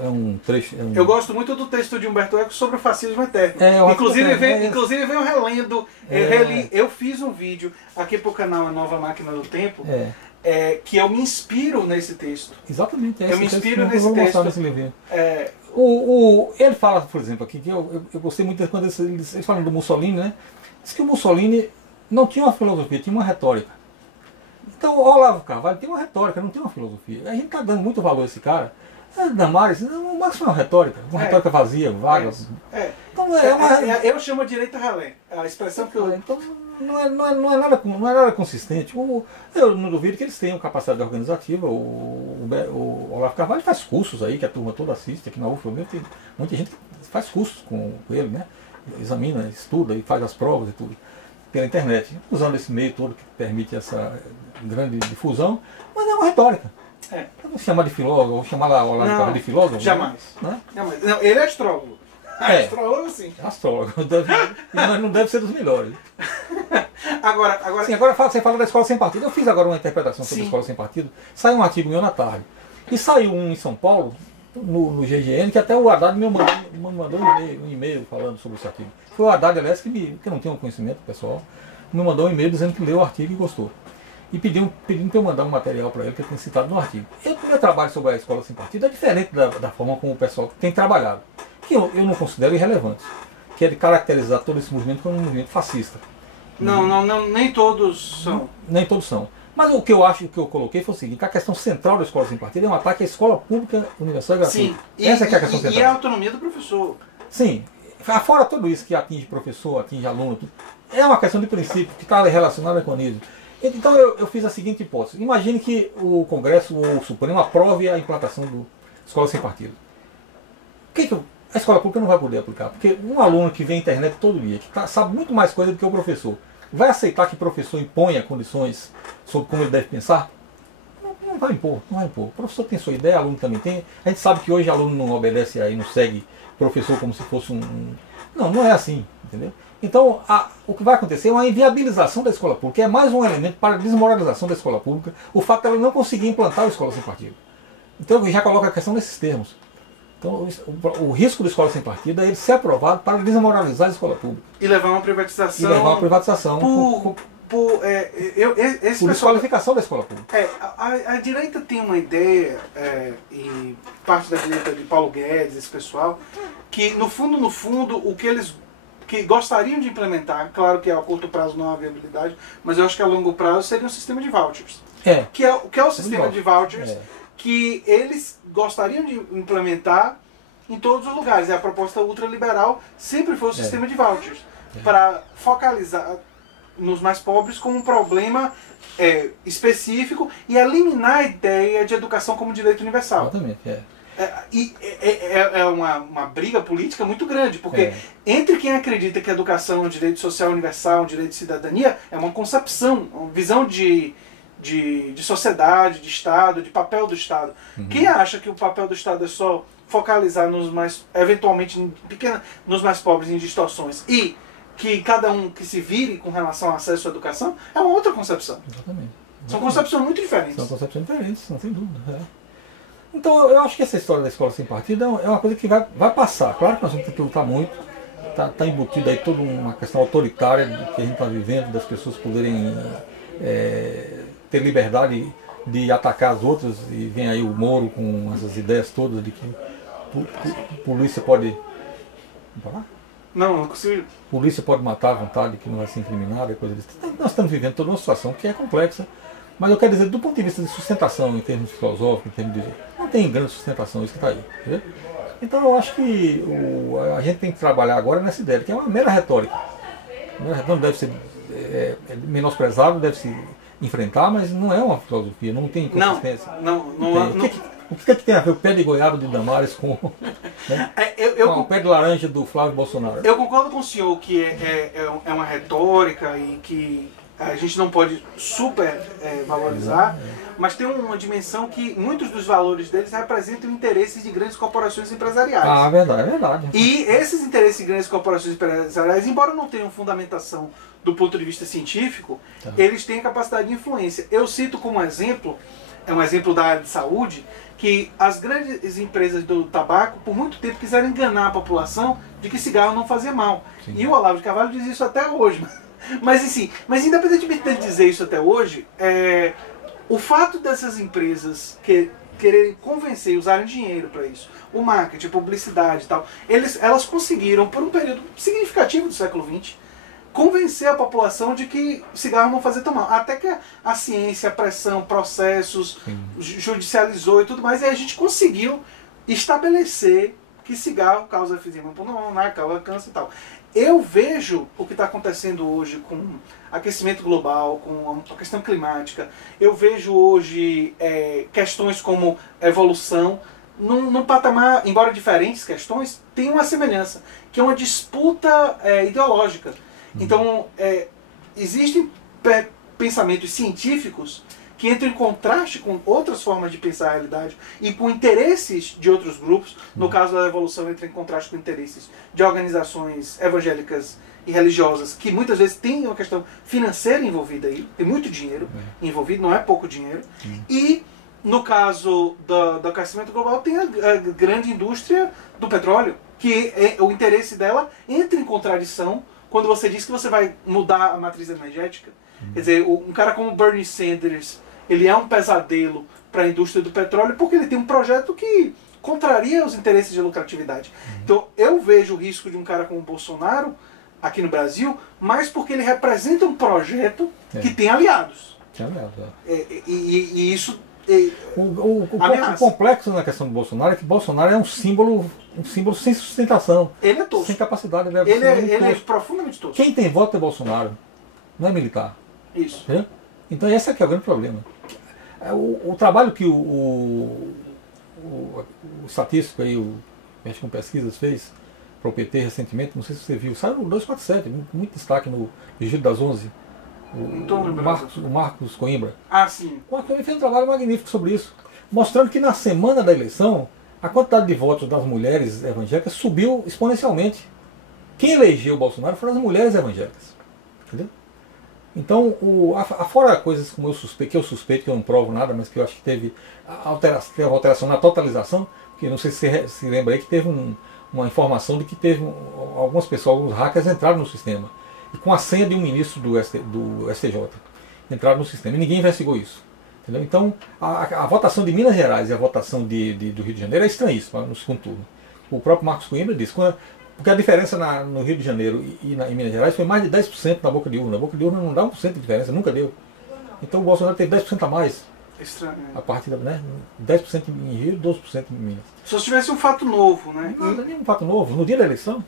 um trecho. Eu gosto muito do texto de Humberto Eco sobre o fascismo eterno. Inclusive vem relendo. Eu fiz um vídeo aqui pro canal A Nova Máquina do Tempo, que eu me inspiro nesse texto. Exatamente. Eu me inspiro nesse texto. Nesse livrinho. Ele fala, por exemplo, aqui, que eu gostei muito quando eles falam do Mussolini, né? Diz que o Mussolini não tinha uma filosofia, tinha uma retórica. Então, o Olavo Carvalho tem uma retórica, não tem uma filosofia. A gente está dando muito valor a esse cara. Damares, o máximo é uma retórica vazia, vaga. Então, eu chamo de direita ralé. A expressão que eu... Então, não é nada consistente. Eu não duvido que eles tenham capacidade organizativa. O Olavo Carvalho faz cursos aí, que a turma toda assiste. Aqui na UFBA tem muita gente que faz cursos com ele, né? Examina, estuda e faz as provas e tudo pela internet, usando esse meio todo que permite essa grande difusão, mas é uma retórica. Não chamar de filósofo, ou chamar lá o Olavo Carvalho de filósofo? Jamais. Né? Jamais. Não, ele é astrólogo. Astrólogo sim. Astrólogo, mas não deve ser dos melhores. Agora você fala da Escola Sem Partido. Eu fiz agora uma interpretação sobre a Escola Sem Partido. Saiu um artigo meu na tarde. E saiu um em São Paulo, no GGN, que até o Haddad me mandou um e-mail falando sobre esse artigo. Foi o Haddad, aliás, que não tinha um conhecimento pessoal, me mandou um e-mail dizendo que leu o artigo e gostou. E pedindo para eu mandar um material para ele que eu tinha citado no artigo. O meu trabalho sobre a Escola Sem Partido é diferente da forma como o pessoal tem trabalhado, que eu não considero irrelevante, que é de caracterizar todo esse movimento como um movimento fascista. Não, nem todos são. Nem todos são. Mas o que eu acho que eu coloquei foi o seguinte: a questão central da Escola Sem Partido é um ataque à escola pública, universal e gratuita. Sim, essa é a questão central. E a autonomia do professor. Sim, fora tudo isso que atinge professor, atinge aluno, é uma questão de princípio que está relacionada com isso. Então eu fiz a seguinte hipótese. Imagine que o Congresso ou o Supremo aprove a implantação do Escola Sem Partido. A escola pública não vai poder aplicar? Porque um aluno que vê a internet todo dia, que sabe muito mais coisa do que o professor, vai aceitar que o professor imponha condições sobre como ele deve pensar? Não vai impor, não vai impor. O professor tem sua ideia, o aluno também tem. A gente sabe que hoje o aluno não obedece aí, não segue o professor como se fosse Não é assim, entendeu? Então, o que vai acontecer é uma inviabilização da escola pública, é mais um elemento para a desmoralização da escola pública, o fato dela não conseguir implantar a escola sem partido. Então, eu já coloco a questão nesses termos. Então, o risco da escola sem partido é ele ser aprovado para desmoralizar a escola pública. E levar uma privatização. E levar uma privatização. Por desqualificação da escola pública. A direita tem uma ideia, e parte da direita de Paulo Guedes, esse pessoal, que no fundo, o que eles que gostariam de implementar, claro que a curto prazo não há viabilidade, mas eu acho que a longo prazo seria um sistema de vouchers. Que é o sistema de vouchers que eles gostariam de implementar em todos os lugares. E a proposta ultraliberal sempre foi o sistema de vouchers, para focalizar nos mais pobres como um problema específico e eliminar a ideia de educação como direito universal. Exatamente, É uma briga política muito grande, porque entre quem acredita que a educação é um direito social universal, um direito de cidadania, é uma concepção, uma visão de sociedade, de Estado, de papel do Estado. Quem acha que o papel do Estado é só focalizar eventualmente nos mais pobres em distorções e que cada um que se vire com relação ao acesso à educação, é uma outra concepção. Exatamente. São concepções muito diferentes. São concepções diferentes, não tem dúvida. Então eu acho que essa história da escola sem partido é uma coisa que vai passar. Claro que nós vamos ter que lutar muito. Está embutido aí toda uma questão autoritária que a gente está vivendo, das pessoas poderem ter liberdade de atacar as outras, e vem aí o Moro com essas ideias todas de que polícia pode... Não consigo. Polícia pode matar à vontade, que não vai ser incriminada, coisa desse. Nós estamos vivendo toda uma situação que é complexa, mas eu quero dizer, do ponto de vista de sustentação, em termos filosóficos, em termos de... não tem grande sustentação isso que está aí. Entendeu? Então eu acho que a gente tem que trabalhar agora nessa ideia, que é uma mera retórica. Não deve ser menosprezado, deve se enfrentar, mas não é uma filosofia, não tem consistência. O que tem a ver o pé de goiaba de Damares com o pé de laranja do Flávio Bolsonaro? Eu concordo com o senhor que é uma retórica e que a gente não pode valorizar, mas tem uma dimensão que muitos dos valores deles representam interesses de grandes corporações empresariais. Ah, é verdade. E esses interesses de grandes corporações empresariais, embora não tenham fundamentação do ponto de vista científico, eles têm capacidade de influência. Eu cito como exemplo, um exemplo da área de saúde, que as grandes empresas do tabaco, por muito tempo, quiseram enganar a população de que cigarro não fazia mal. Sim. E o Olavo de Carvalho diz isso até hoje. Mas independentemente de dizer isso até hoje, o fato dessas empresas quererem convencer, usarem dinheiro para isso, o marketing, a publicidade e tal, elas conseguiram, por um período significativo do século XX, convencer a população de que cigarro não fazia tão mal. Até que a ciência, a pressão, processos, judicializou e tudo mais, e a gente conseguiu estabelecer que cigarro causa efisema pulmonar, causa câncer e tal. Eu vejo o que está acontecendo hoje com aquecimento global, com a questão climática. Eu vejo hoje questões como evolução, num patamar, embora diferentes questões, tem uma semelhança, que é uma disputa ideológica. Então, existem pensamentos científicos que entram em contraste com outras formas de pensar a realidade e com interesses de outros grupos. No caso da evolução, entra em contraste com interesses de organizações evangélicas e religiosas, que muitas vezes tem uma questão financeira envolvida aí, tem muito dinheiro envolvido, não é pouco dinheiro. E, no caso do aquecimento global, tem a grande indústria do petróleo, que o interesse dela entra em contradição quando você diz que você vai mudar a matriz energética. Quer dizer, um cara como Bernie Sanders, ele é um pesadelo para a indústria do petróleo porque ele tem um projeto que contraria os interesses de lucratividade. Então eu vejo o risco de um cara como o Bolsonaro aqui no Brasil, mas porque ele representa um projeto que tem aliados. Tem aliados, e isso... O complexo na questão do Bolsonaro é que Bolsonaro é um símbolo sem sustentação. Ele é tosco. Sem capacidade. Ele é profundamente tosco. Quem tem voto é Bolsonaro, não é militar. Isso. Entendeu? Então esse é que é o grande problema. O trabalho que o estatístico aí, o Mexe com Pesquisas fez para o PT recentemente, não sei se você viu, saiu no 247, muito destaque no Giro das 11. O Marcos Coimbra. Ah, sim. O Marcos Coimbra fez um trabalho magnífico sobre isso, mostrando que na semana da eleição, a quantidade de votos das mulheres evangélicas subiu exponencialmente. Quem elegeu o Bolsonaro foram as mulheres evangélicas. Entendeu? Então, afora coisas como que eu suspeito, que eu não provo nada, mas que eu acho que teve alteração na totalização, porque não sei se você se lembra aí que teve uma informação de que teve algumas pessoas, alguns hackers entraram no sistema, e com a senha de um ministro do STJ, entraram no sistema, e ninguém investigou isso. Entendeu? Então, a votação de Minas Gerais e a votação do Rio de Janeiro é estranhíssima no segundo turno. O próprio Marcos Coimbra disse, porque a diferença no Rio de Janeiro e em Minas Gerais foi mais de 10% na boca de urna. A boca de urna não dá 1% de diferença, nunca deu. Então o Bolsonaro teve 10% a mais. Estranho. A partir da, né? 10% em Rio e 12% em Minas. Só se tivesse um fato novo, né? Não é nenhum fato novo. No dia da eleição,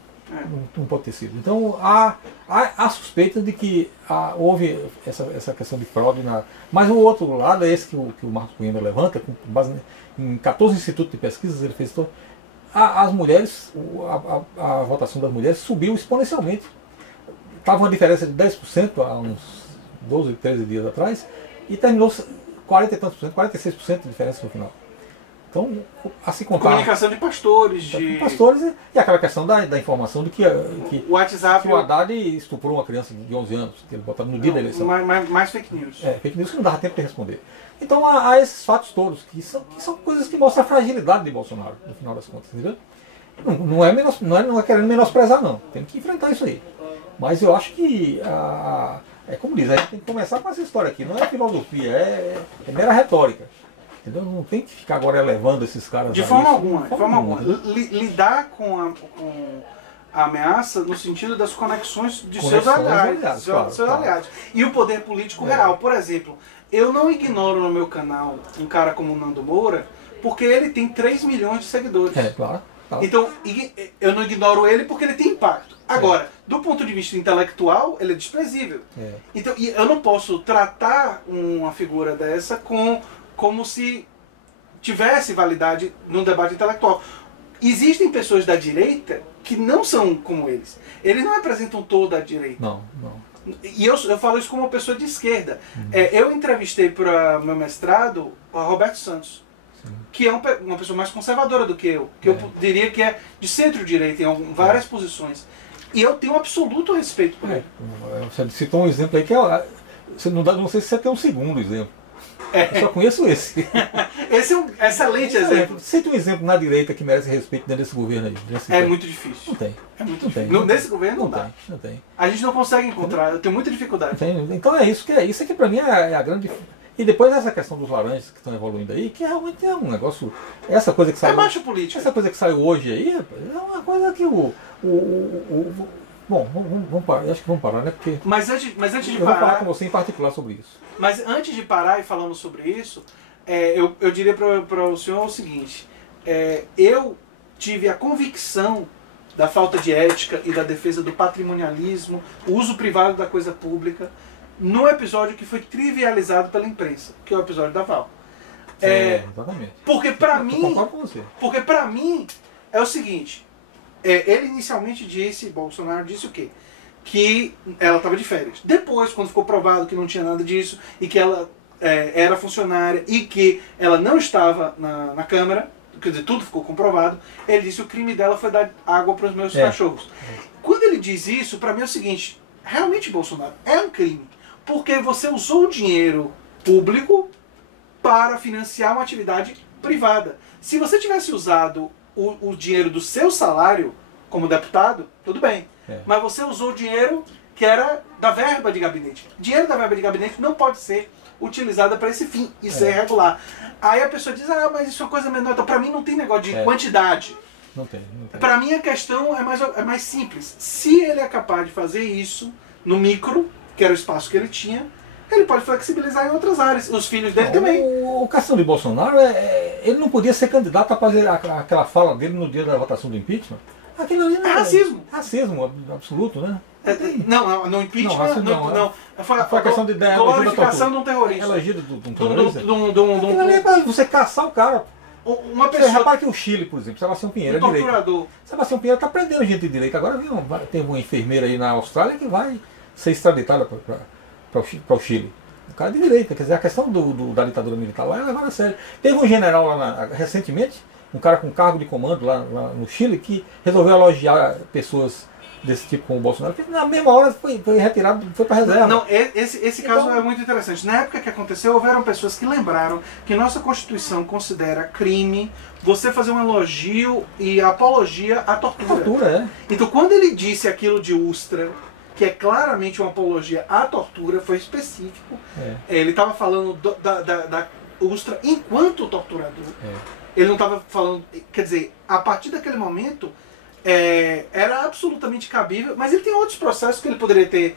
não pode ter sido. Então há suspeita de que houve essa questão de fraude. Mas o outro lado é esse que o Marcos Coimbra levanta, com base em 14 institutos de pesquisas, ele fez todo. As mulheres, a votação das mulheres subiu exponencialmente. Estava uma diferença de 10% há uns 12, 13 dias atrás e terminou 40 e tantos por cento, 46% de diferença no final. Então, a se contar... Comunicação de pastores, pastores e aquela questão da informação de que o WhatsApp, que o Haddad estuprou uma criança de 11 anos, que ele botava no dia da eleição. Mais fake news. Fake news que não dava tempo de responder. Então há esses fatos todos, que são coisas que mostram a fragilidade de Bolsonaro, no final das contas, entendeu? Não é querendo menosprezar, não. Tem que enfrentar isso aí. Mas eu acho que, é como diz, a gente tem que começar com essa história aqui. Não é filosofia, é mera retórica. Entendeu? Não tem que ficar agora elevando esses caras. De forma alguma. Lidar com a ameaça no sentido das conexões de seus aliados. Aliados. E o poder político real. Por exemplo, eu não ignoro no meu canal um cara como o Nando Moura, porque ele tem 3 milhões de seguidores. Claro. Então, eu não ignoro ele porque ele tem impacto. Agora, do ponto de vista intelectual, ele é desprezível. Então, eu não posso tratar uma figura dessa como se tivesse validade num debate intelectual. Existem pessoas da direita que não são como eles. Eles não representam toda a direita. Não. E eu falo isso como uma pessoa de esquerda. Eu entrevistei para meu mestrado o Roberto Santos, que é uma pessoa mais conservadora do que eu. Que eu diria que é de centro-direita em várias posições. E eu tenho um absoluto respeito por ele. Você citou um exemplo aí que não sei se você tem um segundo exemplo. Eu só conheço esse. Esse é um excelente exemplo. Cita um exemplo na direita que merece respeito dentro desse governo aí. Muito difícil. Não tem. É muito difícil. Nesse governo não dá. Não tem. A gente não consegue encontrar. Eu tenho muita dificuldade. Então isso que pra mim é a grande... E depois essa questão dos laranjas que estão evoluindo aí, que realmente é um negócio... Essa coisa que saiu... macho político. Essa coisa que saiu hoje aí, é uma coisa que Bom, vamos parar. Acho que vamos parar, né? Porque mas antes de parar... Eu vou falar com você em particular sobre isso. Mas antes de parar e falando sobre isso, eu diria para o senhor o seguinte. Eu tive a convicção da falta de ética e da defesa do patrimonialismo, o uso privado da coisa pública, no episódio que foi trivializado pela imprensa, que é o episódio da Val. Exatamente. Porque para mim... concordo com você. Porque para mim é o seguinte... ele inicialmente disse, Bolsonaro disse o quê? Que ela estava de férias. Depois, quando ficou provado que não tinha nada disso e que ela era funcionária e que ela não estava na Câmara, quer dizer, tudo ficou comprovado, ele disse que o crime dela foi dar água para os meus cachorros. Quando ele diz isso, para mim é o seguinte, realmente, Bolsonaro, é um crime. Porque você usou o dinheiro público para financiar uma atividade privada. Se você tivesse usado o dinheiro do seu salário como deputado, tudo bem. Mas você usou o dinheiro que era da verba de gabinete. Dinheiro da verba de gabinete não pode ser utilizado para esse fim. Isso é irregular. Aí a pessoa diz, mas isso é uma coisa menor. Então, para mim não tem negócio de quantidade. Não tem. Para mim a questão é mais simples. Se ele é capaz de fazer isso no micro, que era o espaço que ele tinha, ele pode flexibilizar em outras áreas. Os filhos dele também. O questão de Bolsonaro, ele não podia ser candidato a fazer aquela fala dele no dia da votação do impeachment. Aquilo ali é racismo. Racismo absoluto, né? No impeachment, Não, Foi a questão de glorificação de um terrorista. Elogio de um terrorista. Aquilo ali é pra você caçar o cara. Uma Você pessoa. repara que o Chile, por exemplo, Sebastião Pinheiro é direito. Torturador. Sebastião Pinheiro está prendendo gente de direita. Agora tem uma enfermeira aí na Austrália que vai ser extraditada para o Chile. O cara é de direita. Quer dizer, a questão da ditadura militar lá é levada a sério. Teve um general lá recentemente, um cara com cargo de comando lá no Chile, que resolveu elogiar pessoas desse tipo como o Bolsonaro, que na mesma hora foi retirado, foi para reserva. Não, esse caso é muito interessante. Na época que aconteceu, houveram pessoas que lembraram que nossa Constituição considera crime você fazer um elogio e apologia à tortura. Tortura, é. Então, quando ele disse aquilo de Ustra, que é claramente uma apologia à tortura, foi específico. Ele estava falando da Ustra enquanto torturador. Ele não estava falando... Quer dizer, a partir daquele momento... era absolutamente cabível, mas ele tem outros processos que ele poderia ter,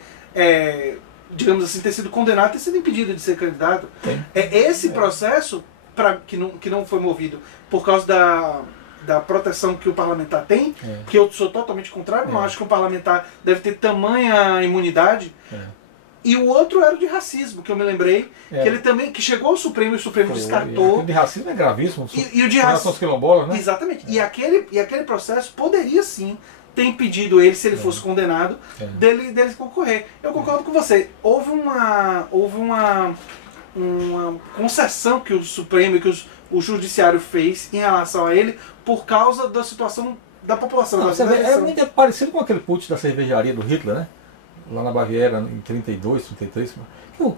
digamos assim, ter sido condenado, ter sido impedido de ser candidato. Esse processo, que não foi movido por causa da proteção que o parlamentar tem, que eu sou totalmente contrário, não acho que o parlamentar deve ter tamanha imunidade. E o outro era o de racismo, que eu me lembrei, que ele também, que chegou ao Supremo e o Supremo descartou. O de racismo é gravíssimo. E o de racismo, quilombolas, né? exatamente. E aquele processo poderia sim ter impedido ele, se ele fosse condenado, dele concorrer. Eu concordo com você. Houve uma concessão que o Supremo e que o Judiciário fez em relação a ele por causa da situação da população. É muito parecido com aquele putsch da cervejaria do Hitler, né? Lá na Baviera, em 32, 33,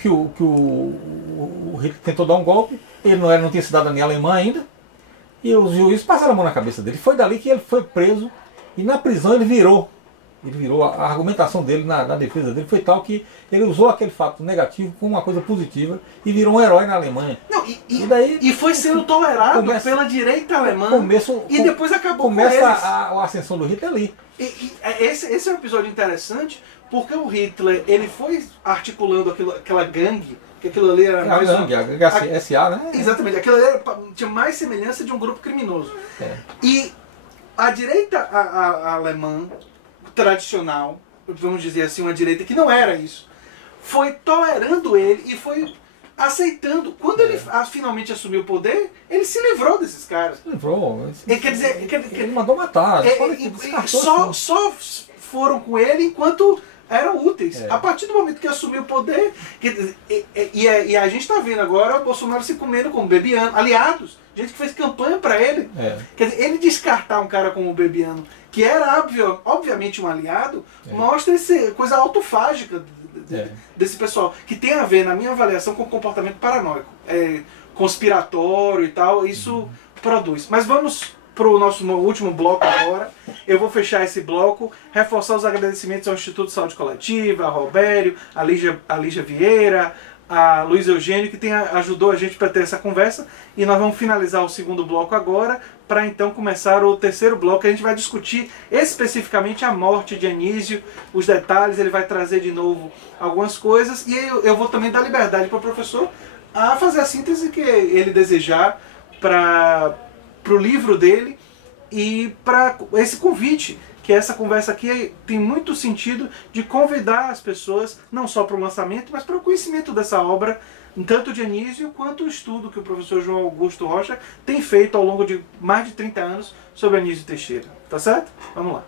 que o Hitler tentou dar um golpe, ele não tinha cidadania alemã ainda, e os juízes passaram a mão na cabeça dele. Foi dali que ele foi preso, e na prisão ele virou. A argumentação dele, na defesa dele, foi tal que ele usou aquele fato negativo como uma coisa positiva e virou um herói na Alemanha. Não, e foi sendo tolerado pela direita alemã, e depois acabou começa a ascensão do Hitler ali. Esse é um episódio interessante, porque o Hitler ele foi articulando aquela gangue, que aquilo ali era mais a gangue, SA, né? Exatamente, aquilo ali tinha mais semelhança de um grupo criminoso. E a direita alemã tradicional, vamos dizer assim, uma direita que não era isso, foi tolerando ele e foi aceitando. Quando ele finalmente assumiu o poder, ele se livrou desses caras. Quer dizer, ele mandou matar. Só foram com ele enquanto eram úteis. A partir do momento que assumiu o poder, e a gente está vendo agora o Bolsonaro se comendo como Bebiano, aliados, gente que fez campanha para ele. Quer dizer, ele descartar um cara como o Bebiano, que era obviamente um aliado, mostra essa coisa autofágica desse pessoal, que tem a ver, na minha avaliação, com comportamento paranoico, conspiratório e tal, isso produz. Mas vamos para o nosso último bloco agora. Eu vou fechar esse bloco, reforçar os agradecimentos ao Instituto de Saúde Coletiva, a Robério, a Lígia Vieira, a Luiz Eugênio, que ajudou a gente para ter essa conversa. E nós vamos finalizar o segundo bloco agora, para então começar o terceiro bloco. A gente vai discutir especificamente a morte de Anísio, os detalhes, ele vai trazer de novo algumas coisas, e eu vou também dar liberdade para o professor a fazer a síntese que ele desejar para o livro dele e para esse convite, que essa conversa aqui tem muito sentido de convidar as pessoas, não só para o lançamento, mas para o conhecimento dessa obra, tanto de Anísio quanto o estudo que o professor João Augusto Rocha tem feito ao longo de mais de 30 anos sobre Anísio Teixeira. Tá certo? Vamos lá.